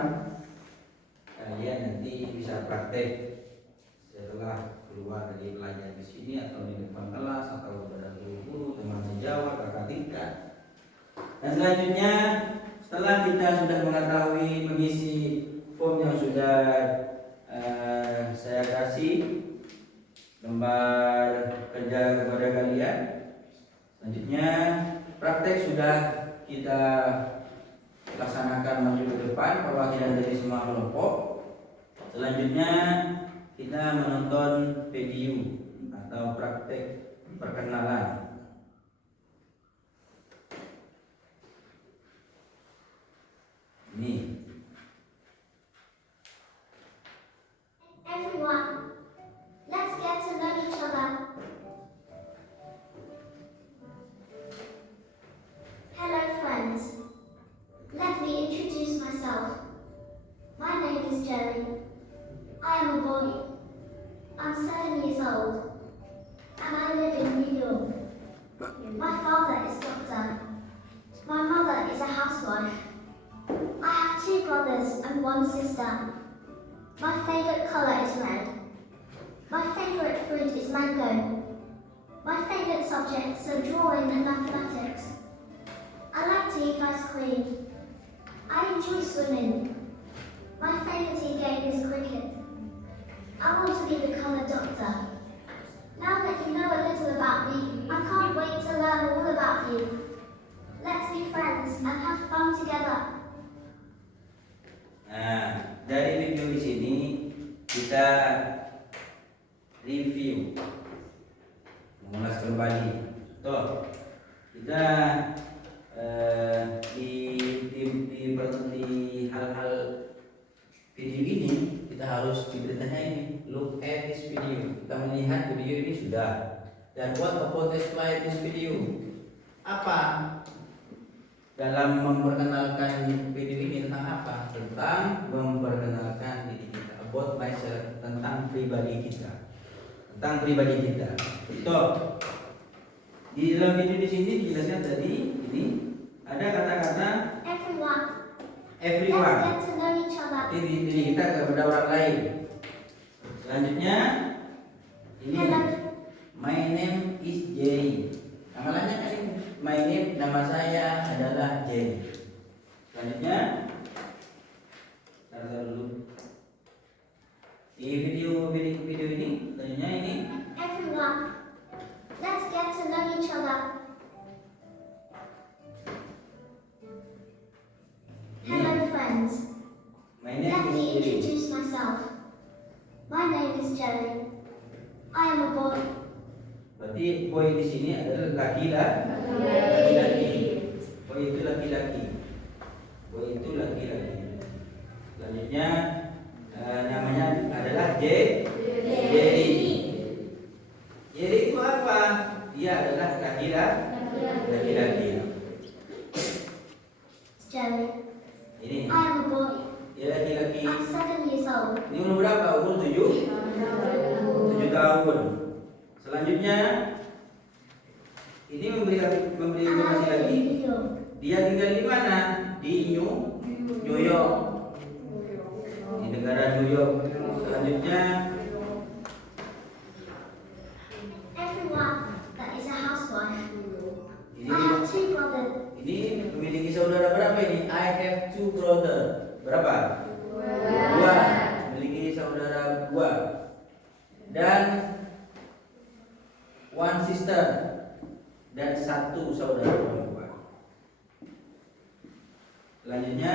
kalian nanti bisa praktek setelah keluar dari pelajaran di sini atau di depan kelas atau pada guru, teman sejawat, kakak tingkat. Dan selanjutnya setelah kita sudah mengetahui mengisi form yang sudah saya kasih lembar kerja kepada kalian, selanjutnya praktek sudah kita laksanakan maju ke depan perwakilan dari semua kelompok. Selanjutnya kita menonton video atau praktek perkenalan. Ini. Everyone, let's get to know each other. Hello friends. Let me introduce myself. My name is Jerry. I am a boy. I'm 7 years old. And I live in New York. My father is a doctor. My mother is a housewife. I have 2 brothers and 1 sister. My favourite colour is red. My favourite fruit is mango. My favourite subjects are drawing and mathematics. I like to eat ice cream. I enjoy swimming. My favourite game is cricket. I want to become a doctor. Now that you know a little about me, I can't wait to learn all about you. Let's be friends and have fun together. Nah, dari video di sini kita review, mengulas kembali. Tuh, kita di hal-hal video ini kita harus diberitahu ini. Look at this video. Kita melihat video ini sudah. Dan what about explain this video? Apa dalam memperkenalkan video ini tentang apa? Tentang memperkenalkan diri kita, about myself, tentang pribadi kita, Tuh, di dalam video di sini dijelaskan tadi ini ada kata-kata everyone. Let's get to know each other. Jadi diri kita kepada orang lain. Selanjutnya ini Hello. my name is Jerry. Amalannya kan ini. My name, nama saya adalah Jerry. Selanjutnya, taruh dulu. Di video ini, selanjutnya ini. Everyone, let's get to know each other. Hello friends. My name Let is me Jerry. introduce myself. My name is Jerry. I am a boy. Berarti boy di sini adalah laki-laki. Boy itu laki-laki. Selanjutnya namanya adalah Jerry. Jerry itu apa? Dia adalah laki-laki. Jerry. Ini I am a boy. dia laki-laki. I'm 7 years old. Ini umur berapa? Umur 7 tahun. Selanjutnya ini memberi informasi lagi. Dia tinggal di mana? Di New York. Di negara New York. Selanjutnya Everyone that is a housewife. ini I have 2 brothers. ini memiliki saudara berapa ini? I have 2 brother. Berapa? 2. Memiliki saudara 2. Dan 1 sister dan 1 saudara perempuan. Selanjutnya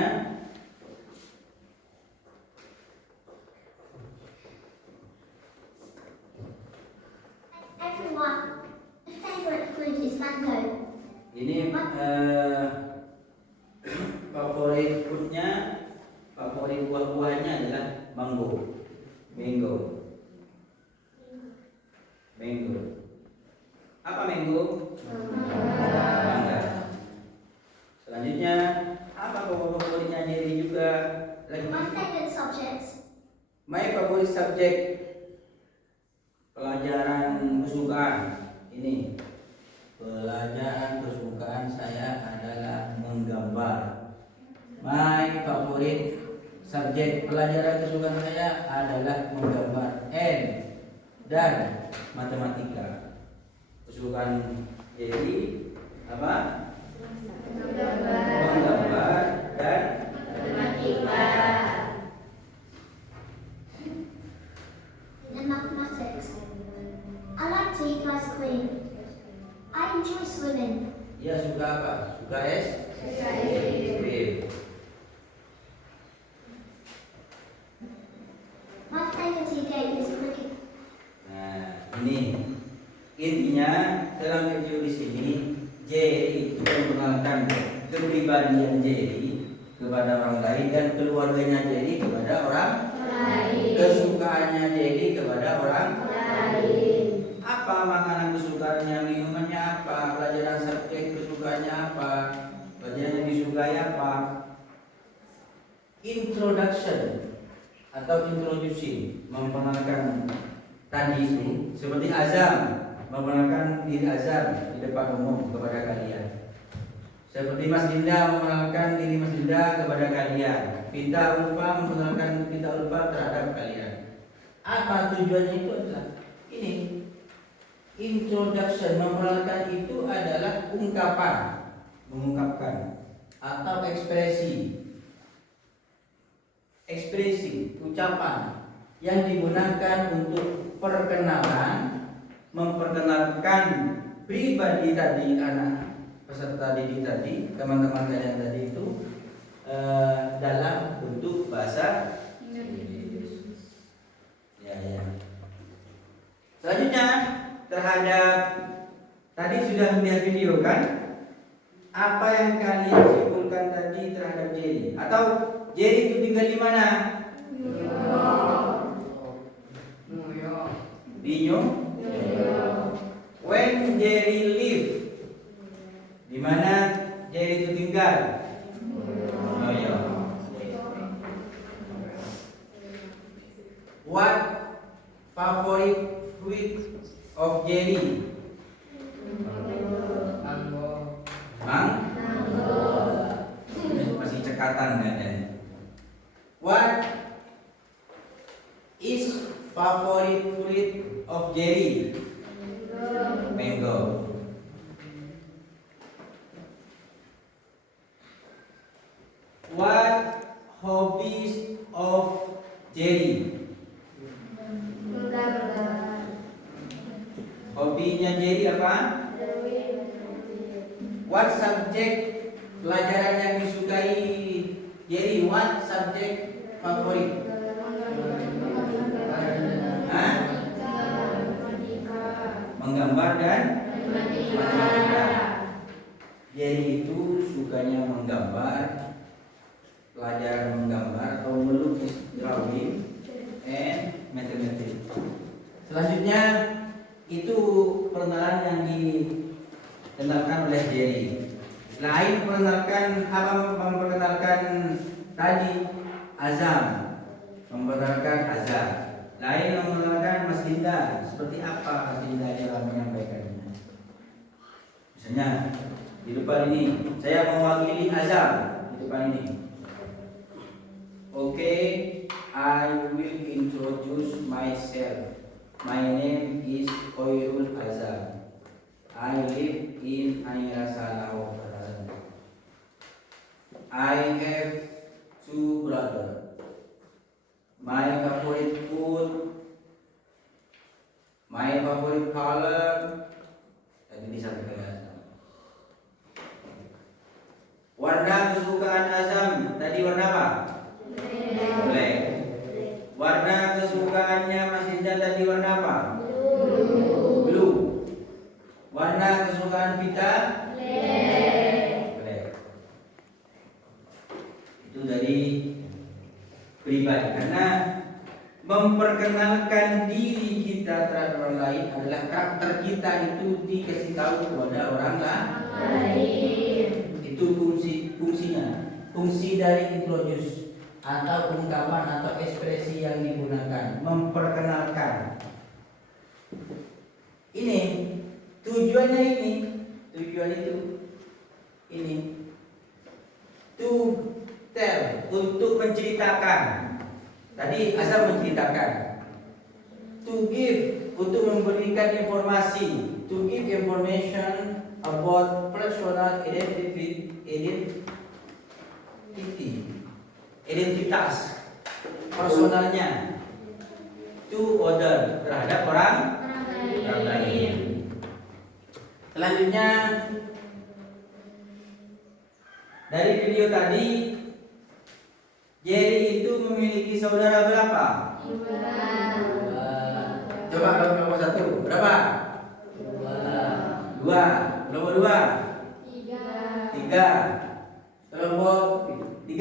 Everyone, the favorite food is mango. ini favorit foodnya, favorit buah-buahnya adalah mango. Apa mango? Mangga. Selanjutnya apa favoritnya Jerry juga lagi? My favorite subjects. My favorite subject, pelajaran kesukaan. Ini pelajaran kesukaan saya adalah menggambar. My favorite subject, pelajaran kesukaan saya adalah menggambar dan matematika. Kesukaan Jerry apa? Menggambar dan matematika. In mathematics, I like to eat ice cream. I enjoy swimming. Dia suka apa? Suka es? Krim. My favorite game is cricket. Nah, ini intinya dalam video di sini Jerry itu mengenalkan kepribadian Jerry kepada orang lain dan keluarganya Jerry kepada orang lain. Kesukaannya Jerry kepada orang lain. Apa makanan kesukaannya, minumannya apa, pelajaran subjek kesukaannya apa, pelajaran yang disukai apa. Introduction atau introducing, memperkenalkan tadi itu seperti Azam, memperkenalkan diri Azam di depan umum kepada kalian. Seperti Mas Dinda memperkenalkan diri Mas Dinda kepada kalian. Vita Ulfa memperkenalkan Vita Ulfa terhadap kalian. Apa tujuannya itu adalah ini. Introduction, memperkenalkan itu adalah ungkapan, mengungkapkan atau ekspresi, ucapan yang digunakan untuk perkenalan, memperkenalkan pribadi tadi, anak peserta didik tadi, teman-teman kalian tadi itu dalam bentuk bahasa Inggris. Ya. Selanjutnya terhadap tadi sudah melihat video kan? Apa yang kalian simpulkan tadi terhadap Jerry? Atau Jerry itu tinggal di mana? New York. Di New York. When Jerry live, di mana Jerry itu tinggal? New York. What favorite fruit of Jerry? Mango. Masih cekatan kan? What is favorite fruit of Jerry? Mango. What hobbies of Jerry? Hobinya Jerry apa? What subject, pelajaran yang disukai Jerry? What subject favorit? Hah? Menggambar dan matematika. Jerry itu sukanya menggambar, pelajaran menggambar atau melukis pengenalan yang dikenalkan oleh Jerry. Lain memperkenalkan tadi Azam, memperkenalkan Azam. Lain memperkenalkan Mas Linda. Seperti apa Mas Linda dalam menyampaikannya? Misalnya di depan ini saya mewakili Azam di depan ini. Okay, I will introduce myself. My name is Khairul Azam. I live in Airasalao. I have 2 brothers. My favorite food, my favorite color. Tadi disampaikan. Warna kesukaan Azam tadi warna apa? Black. Warna kesukaannya Mas Linda tadi warna apa? Blue. Warna kesukaan Vita? Black. Itu dari pribadi, karena memperkenalkan diri kita terhadap orang lain adalah karakter kita itu dikasih tahu kepada orang lain. Itu fungsinya, fungsi dari introduce atau ungkapan atau ekspresi yang digunakan, memperkenalkan. Ini tujuannya tujuan itu to tell, untuk menceritakan. Tadi Azam menceritakan. To give, untuk memberikan informasi. To give information about personal identitas personalnya. To other, terhadap orang lain. Selanjutnya dari video tadi, Jerry itu memiliki saudara berapa? 2. Coba kalau kelompok 1 berapa? 2. Kelompok 2? 3. Kelompok 3? 2.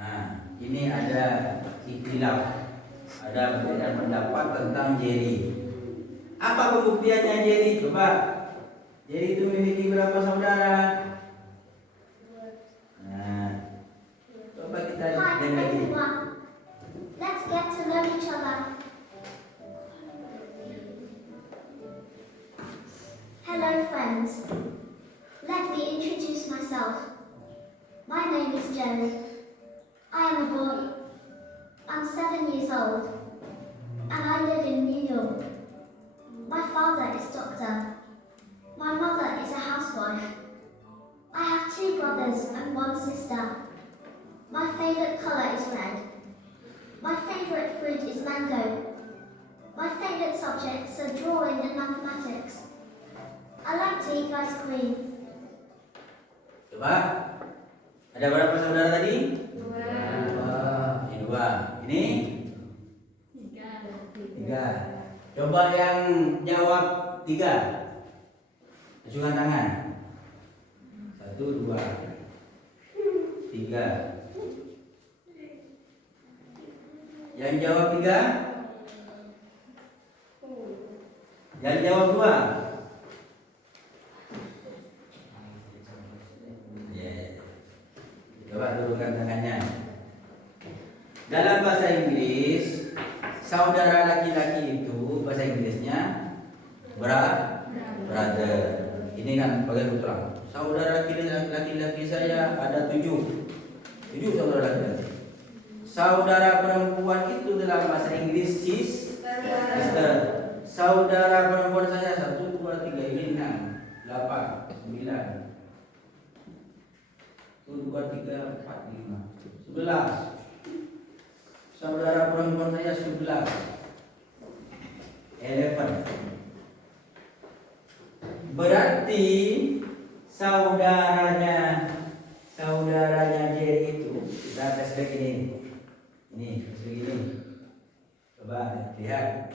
Nah, ini ada ikhtilaf, ada perbedaan pendapat tentang Jerry. Apa pembuktiannya Jerry? Coba. Jerry itu memiliki berapa saudara? Hi everyone. Let's get to know each other. Hello friends. Let me introduce myself. My name is Jerry. I am a boy. I'm 7 years old and I live in New York. My father is doctor. My mother is a housewife. I have 2 brothers and 1 sister. My favourite colour is red. My favourite fruit is mango. My favourite subjects are drawing and mathematics. I like to eat ice cream. Coba, ada berapa saudara tadi? 2. Ini 3. Coba yang jawab 3. Ajukan tangan. 1, 2, 3. Yang jawab 3? Yang jawab 2? Coba turunkan tangannya. Dalam bahasa Inggris, saudara laki-laki itu bahasa Inggrisnya brother. Ini kan bagian utara. Saudara laki-laki saya ada 7 saudara laki-laki. Saudara perempuan itu dalam bahasa Inggris sister. Saudara perempuan saya 1, 2, 3 ini 6, 8, 9. 1, 2, 3, 4, 5, 11. Saudara perempuan saya 11. 11. Berarti saudaranya Jerry itu, kita tes back ini. Ini begini. Coba lihat.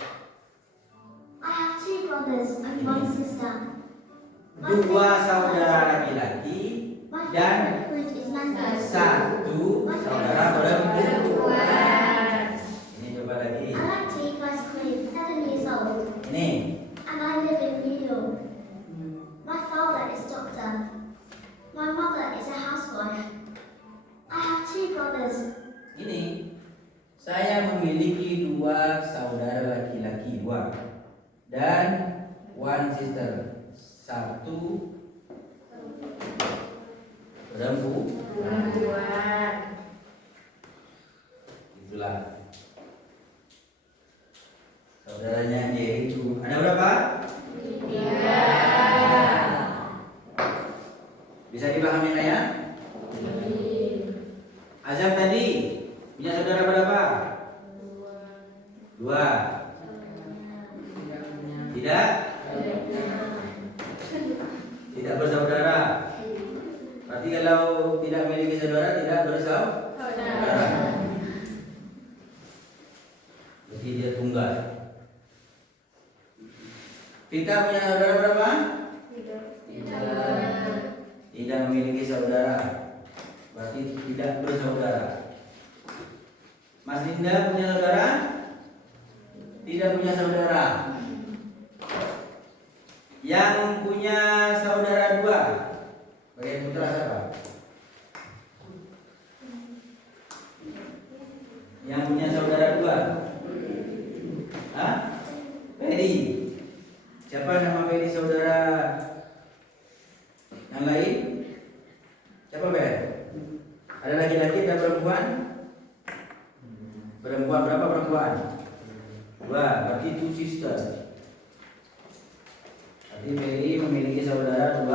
I have 2 brothers and 1 sister. 2 saudara laki-laki My dan favourite fruit is mango. 1 saudara perempuan. Ini coba lagi. I like to eat ice cream. 7 years old. Ini laki-laki 2 dan one sister 1 perempuan. Itulah saudaranya dia itu. Ada berapa? 3. Bisa dipahami nggak ya? Azam tadi punya saudara berapa? 2. Tidak bersaudara. Berarti kalau tidak memiliki saudara tidak bersaudara. Berarti dia tunggal. Kita punya saudara berapa? Tidak memiliki saudara. Berarti tidak bersaudara. Mas Linda punya saudara? Tidak punya saudara. Yang punya saudara 2 sebagai putra siapa? Yang punya saudara 2? Hah? Pedi. Siapa nama Pedi saudara yang lain? Siapa Pedi? Ada laki-laki dan perempuan? Perempuan berapa perempuan? 2, berarti 2 sister. Berarti Mary memiliki saudara 2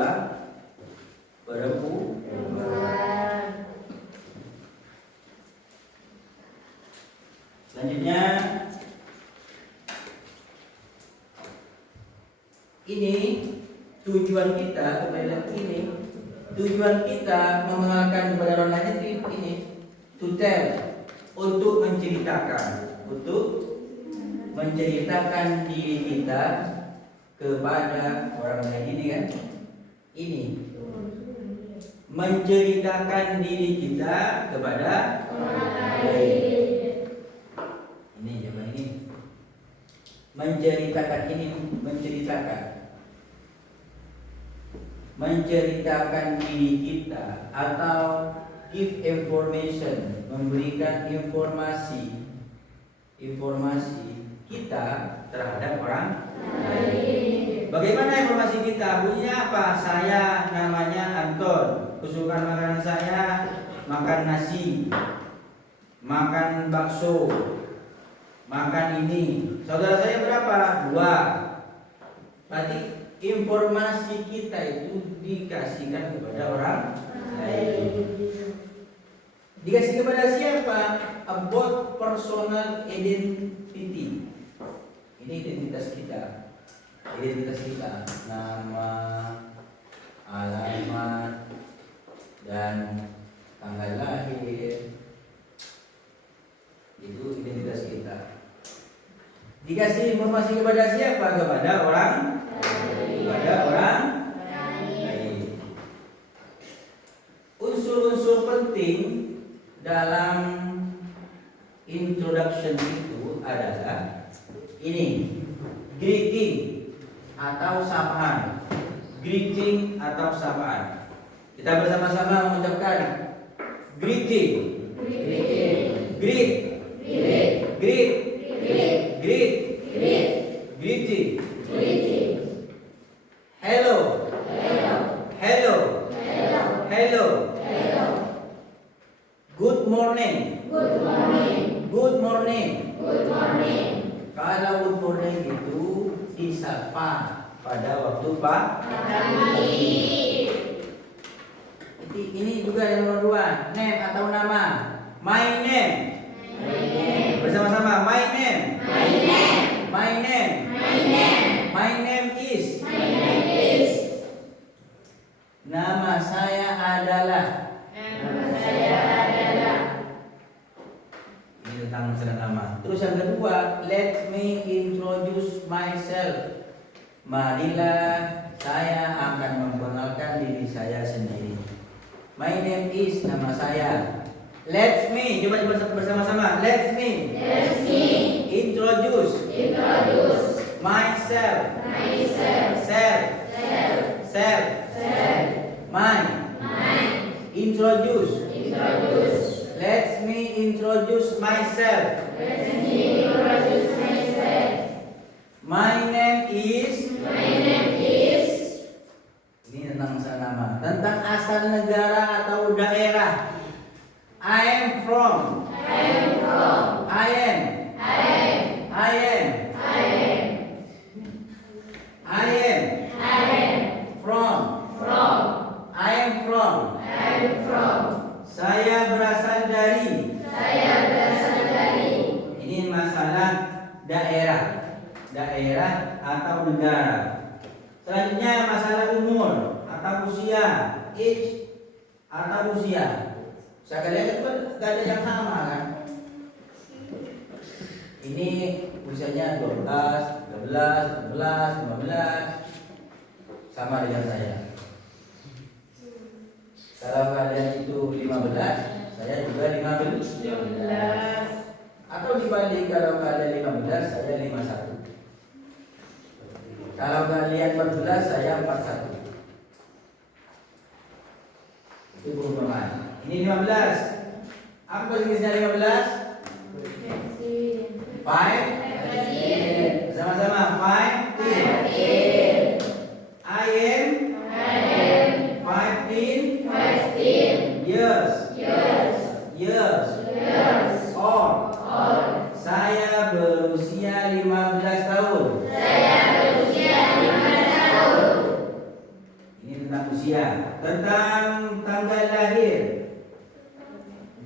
perempuan. Selanjutnya ini tujuan kita tujuan kita mengenalkan kepada orang lain ini to tell, untuk menceritakan diri kita kepada orang lain. Ini kan ini menceritakan diri kita kepada orang lain. Ini jawaban ini. Menceritakan diri kita atau give information, memberikan informasi kita terhadap orang lain. Bagaimana informasi kita? Bunyinya apa? Saya namanya Anton, kesukaan makanan saya makan nasi, makan bakso, makan ini. Saudara saya berapa? 2. Berarti informasi kita itu dikasihkan kepada orang lain. Dikasih kepada siapa? About personal identity. Ini identitas kita. Nama, alamat, dan tanggal lahir. Itu identitas kita. Dikasih informasi kepada siapa? Kepada orang lain. Unsur-unsur penting dalam introduction itu adalah ini, greeting atau sapaan. Kita bersama-sama mengucapkan greeting. Greeting. Hello. Good morning. Kalau good morning itu disapa pada waktu pagi. Ini juga yang nomor 2, name atau nama. My name. Bersama-sama, my name is. Nama saya adalah. Ini tentang nama. Terus yang kedua, let me introduce myself. Marilah saya akan memperkenalkan diri saya sendiri. My name is, nama saya. Let me, coba bersama-sama. Let me introduce myself. Self. Introduce. Let me introduce myself. My name is. Ini tentang nama. Tentang asal negara atau daerah. I am from. I am. From. Saya berasal dari. Ini masalah daerah. Daerah atau negara. Selanjutnya masalah umur atau usia. Age atau usia. Saya kalian itu kan gak ada yang sama kan. Ini usianya 12, 13, 14, 15. Sama dengan saya. Kalau kalian itu 15, saya juga 15. Atau dibanding kalau kalian 15, saya 51. Kalau kalian 14, saya 41. Itu perumpamaan. Ini 15. Apa bahasa Inggrisnya 15? 5. Sama-sama 15. I am 15 years old. Saya berusia 15 tahun. Ini tentang usia. Tentang tanggal lahir.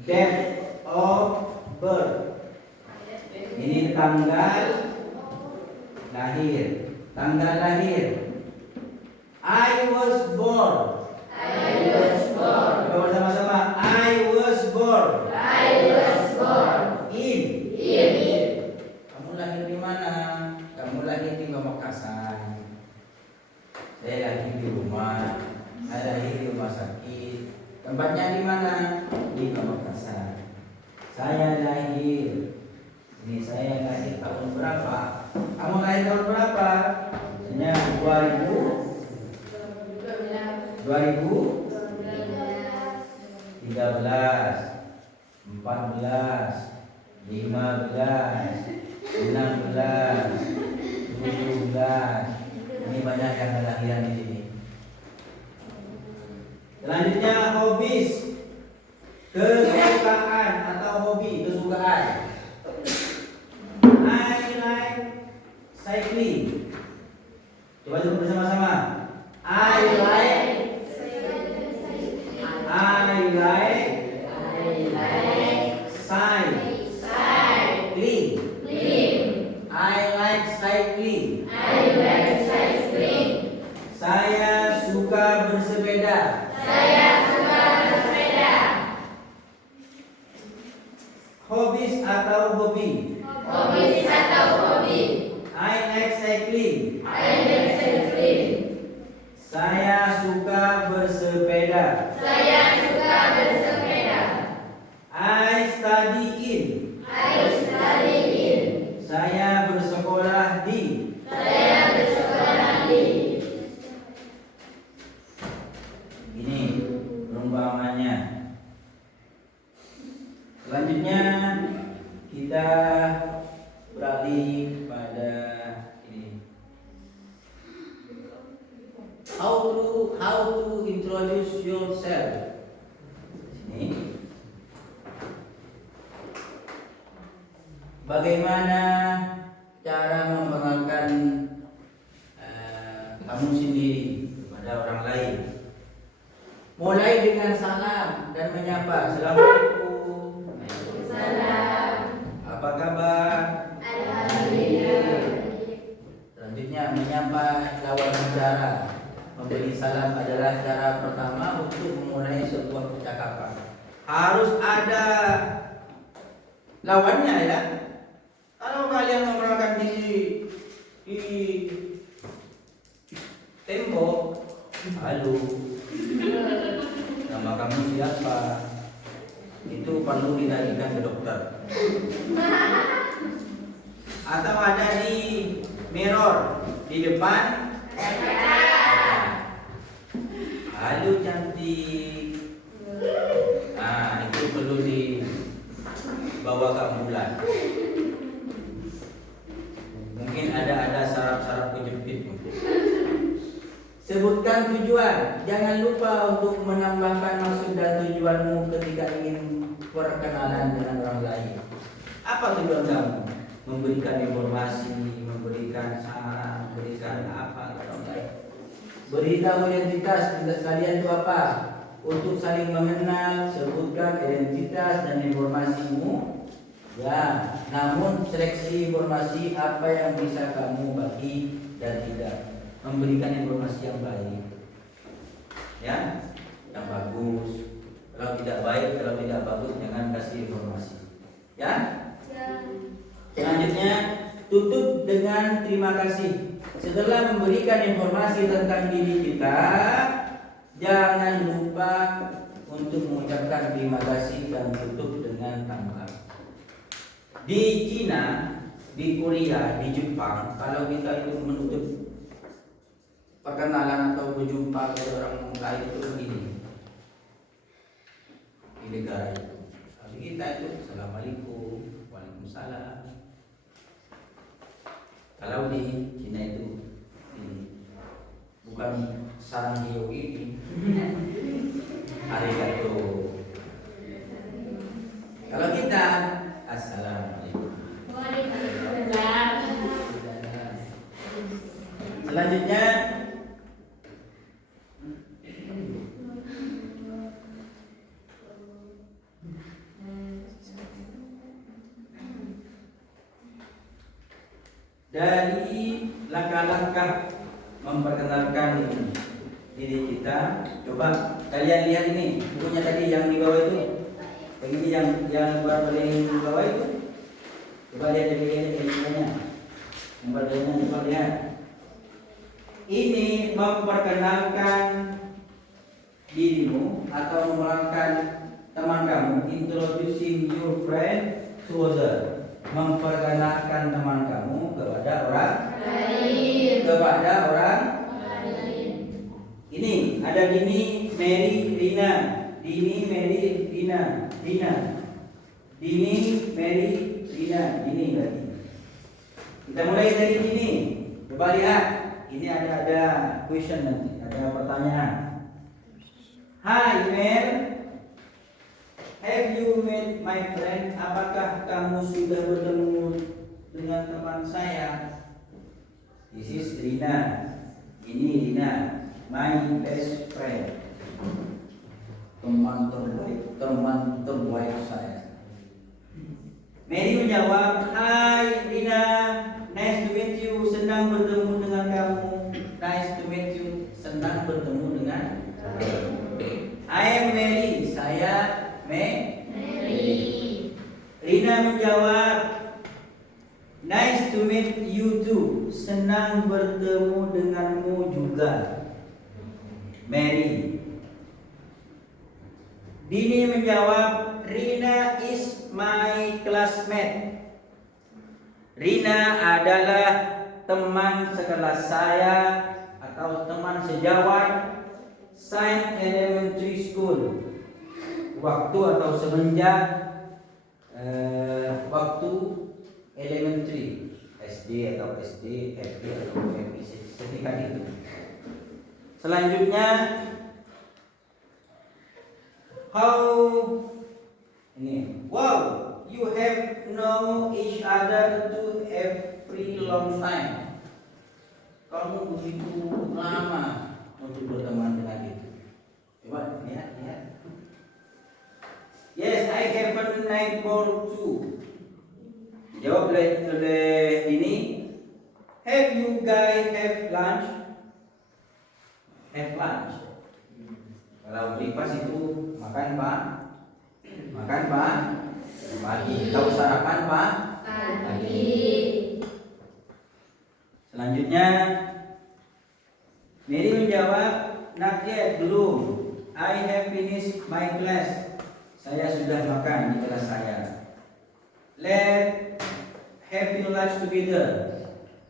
Date of birth. Ini tanggal lahir. Tanggal lahir. I was born. Coba bersama-sama. I was born. In. Kamu lahir di mana? Kamu lahir di Pamekasan. Saya lahir di rumah. Saya lahir di rumah sakit. Tempatnya di mana? Di Pamekasan. Saya lahir. Ini saya lahir tahun berapa? Kamu lahir tahun berapa? Misalnya 2013, 14, 15, 16, 17. Ini banyak yang kelahiran di sini. Selanjutnya hobbies. Kesukaan atau hobi, kesukaan. I like cycling. Coba sebut bersama-sama. I like cycling. I like cycling. Saya suka bersepeda. Hobbies atau hobi. I like cycling. Saya suka bersepeda. I study in. Saya bersekolah di. Ini perumpamannya. Selanjutnya kita beralih pada ini. How to introduce yourself. Sini. Bagaimana cara memperkenalkan kamu sendiri kepada orang lain? Mulai dengan salam dan menyapa. Assalamualaikum. Apa kabar? Selanjutnya menyapa lawan bicara. Memberi salam adalah cara pertama untuk memulai sebuah percakapan. Harus ada lawannya ya. Kalau kalian memperkenalkan diri di tembok, halo, nama kamu siapa? Itu perlu ditanya ke dokter. Atau ada di mirror di depan. Halo cantik. Nah, itu perlu dibawa ke ambulan. Mungkin ada dan tujuan. Jangan lupa untuk menambahkan maksud dan tujuanmu ketika ingin perkenalan dengan orang lain. Apa tujuan kamu? Memberikan informasi, memberikan saran, memberikan apa ke orang lain. Beritahu identitas kalian itu apa? Untuk saling mengenal, sebutkan identitas dan informasimu. Ya, namun seleksi informasi apa yang bisa kamu bagi dan tidak. Memberikan informasi yang baik, ya, yang bagus. Kalau tidak baik, kalau tidak bagus, jangan kasih informasi, ya. Selanjutnya, tutup dengan terima kasih. Setelah memberikan informasi tentang diri kita, jangan lupa untuk mengucapkan terima kasih dan tutup dengan tambah. Di Cina, di Korea, di Jepang, kalau kita itu menutup perkenalan atau berjumpa dengan orang lain itu begini. Di negara itu, tapi kita itu Assalamualaikum, Waalaikumsalam. Kalau di Cina itu ini, bukan Sanghyo ini, Arigato. Kalau kita Assalamualaikum. Selanjutnya, dari langkah-langkah memperkenalkan diri kita, coba kalian lihat ini bukunya tadi yang di bawah itu, begini yang paling di bawah itu, coba lihat bukunya, coba lihat. Ini memperkenalkan dirimu atau memperkenalkan teman kamu, introducing your friend to other. Memperkenalkan teman kamu kepada orang lain. Ini ada Dini, Mary, Rina. Dini, Mary, Rina. Dini, Mary, Rina. Dini berarti. Kita mulai dari Dini. Coba lihat. Ini ada question nanti, ada pertanyaan. Hi Mel, have you met my friend? Apakah kamu sudah bertemu dengan teman saya? This is Rina. Ini Rina, my best friend. Teman terbaik saya. Mary menjawab, Hi Rina, nice to meet you. Senang bertemu dengan kamu. Nice to meet you. Senang bertemu dengan kamu. I am Mary. Saya Mary. Rina menjawab, nice to meet you too. Senang bertemu denganmu juga, Mary. Dini menjawab, Rina is my classmate. Rina adalah teman sekelas saya atau teman sejawat Saint Elementary School. Waktu atau semenjak waktu elementary, SD atau SD, FP atau FP ketika itu. Selanjutnya, how ini, wow, you have known each other to every long time. Kamu begitu lama untuk berteman dengan itu. Coba lihat. Yes, I have a neighbor too. Jawab oleh ini. Have you guys have lunch? Have lunch. Kalau breakfast itu makan Pak. Pagi. Tahu sarapan Pak? Pagi. Selanjutnya, Mary menjawab, not yet, belum. I have finished my class. Saya sudah makan di kelas saya. Let's have lunch together.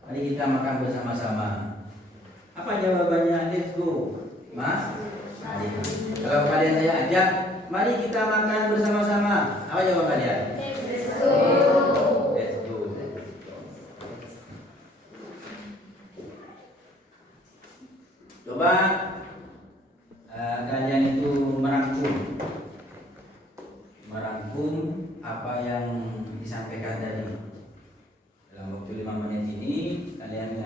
Mari kita makan bersama-sama. Apa jawabannya? Let's go, Mas. Mari. Kalau kalian saya ajak, mari kita makan bersama-sama. Apa jawab kalian? Let's go. Let's go. Coba merangkum apa yang disampaikan tadi. Dalam waktu 5 menit ini kalian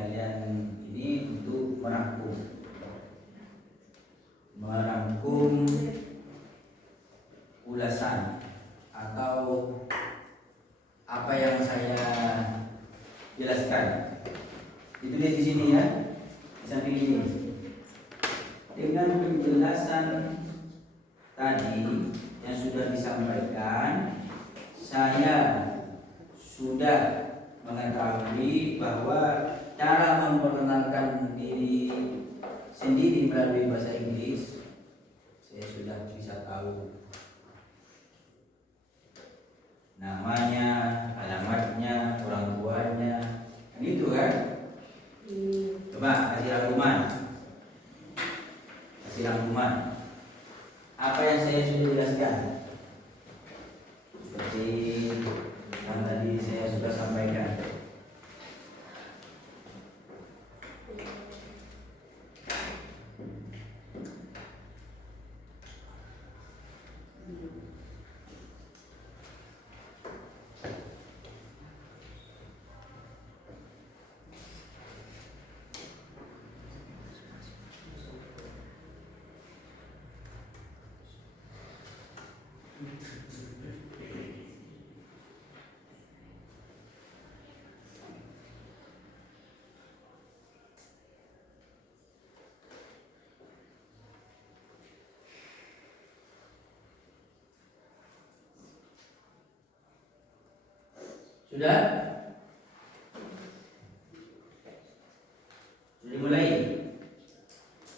ini untuk merangkum ulasan atau apa yang saya jelaskan. Itu di sini ya, di samping ini. Dengan penjelasan tadi yang sudah disampaikan, saya sudah mengetahui bahwa cara memperkenalkan diri sendiri melalui bahasa Inggris saya sudah bisa tahu. Namanya, alamatnya, orang tuanya, kan itu kan? Coba kasih rangkuman. Apa yang saya sudah jelaskan? Seperti yang tadi saya sudah sampaikan. Sudah? Sudah dimulai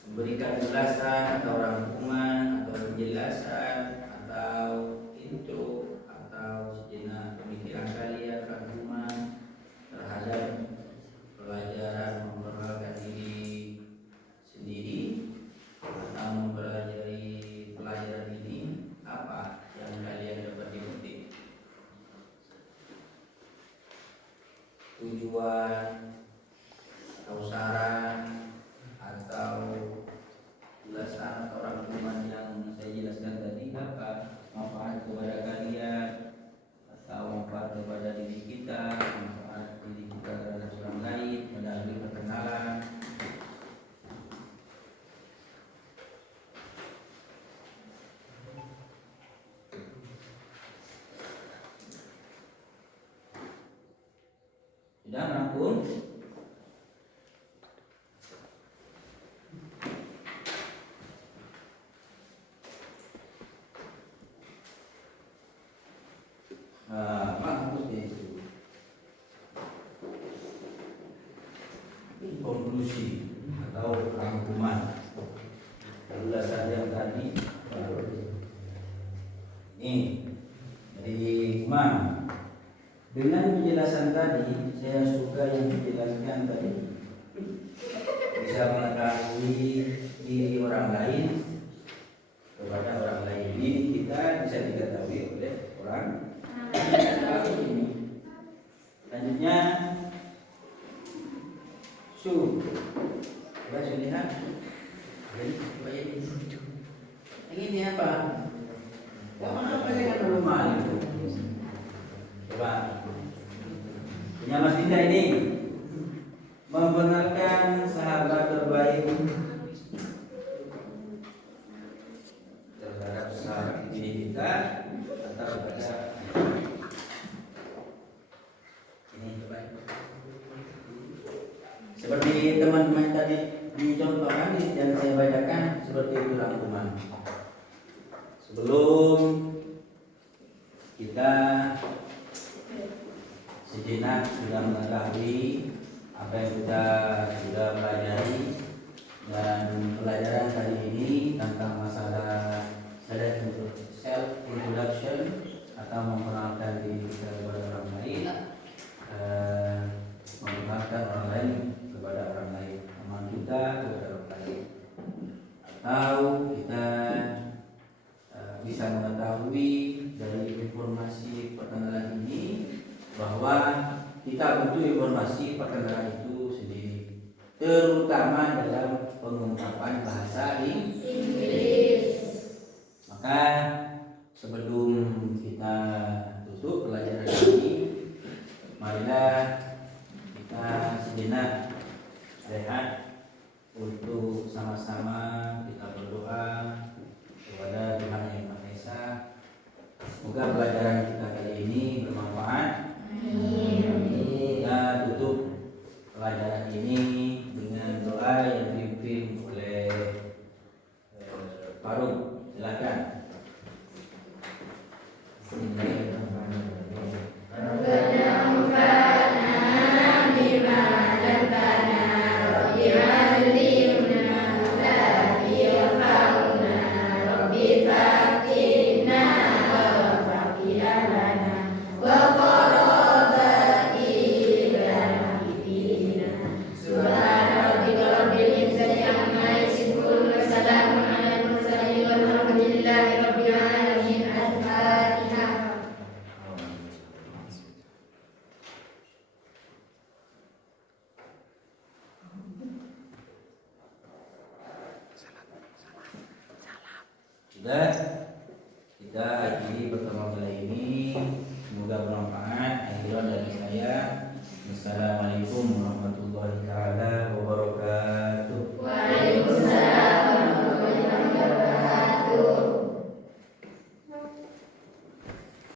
memberikan ulasan atau rangkuman atau penjelasan atau intro atau sejenak pemikiran kalian, rangkuman terhadap pelajaran memperkenalkan diri sendiri atau mempelajari pelajaran ini. Apa yang kalian dapat dipetik? Tujuan atau saran atau ulasan atau rangkuman yang saya jelaskan tadi, apa manfaat kepada kalian atau manfaat kepada diri kita, manfaat diri kita terhadap orang lain melalui perkenalan. Sudah merangkum? Bagus itu. Konklusi atau rangkuman ulasan yang tadi. Ini dari Imam. Dengan penjelasan tadi, saya suka yang dijelaskan tadi. Bisa mengetahui diri orang lain kepada orang lain. Ini kita bisa diketahui oleh orang lain. Selanjutnya, coba saya lihat. Yang ini apa? Apa dengan rumah itu? Coba. Punya Mas Dinda ini membenarkan sahabat terbaik terhadap sahabat diri kita atau kepada ini terbaik. Seperti teman-teman tadi dicontohkan yang saya bacakan, seperti itu rangkuman. Sebelum kita sejenak sudah mengetahui apa yang kita sudah pelajari, dan pelajaran kali ini tentang masalah self introduction atau memperkenalkan diri kita kepada orang lain, memperkenalkan orang lain kepada orang lain, teman kita kepada orang lain, atau kita bisa mengetahui dari informasi perkenalan ini bahwa kita butuh informasi perkenalan itu sendiri, terutama dalam pengungkapan bahasa Inggris. Maka sebelum kita Semoga pelajaran kita kali ini bermanfaat. Kita tutup pelajaran ini dengan doa yang dipimpin oleh Faruk. Silakan. Sudah kita akhiri pertemuan kali ini. Semoga bermanfaat. Akhirnya dari saya. Wassalamualaikum warahmatullahi wabarakatuh.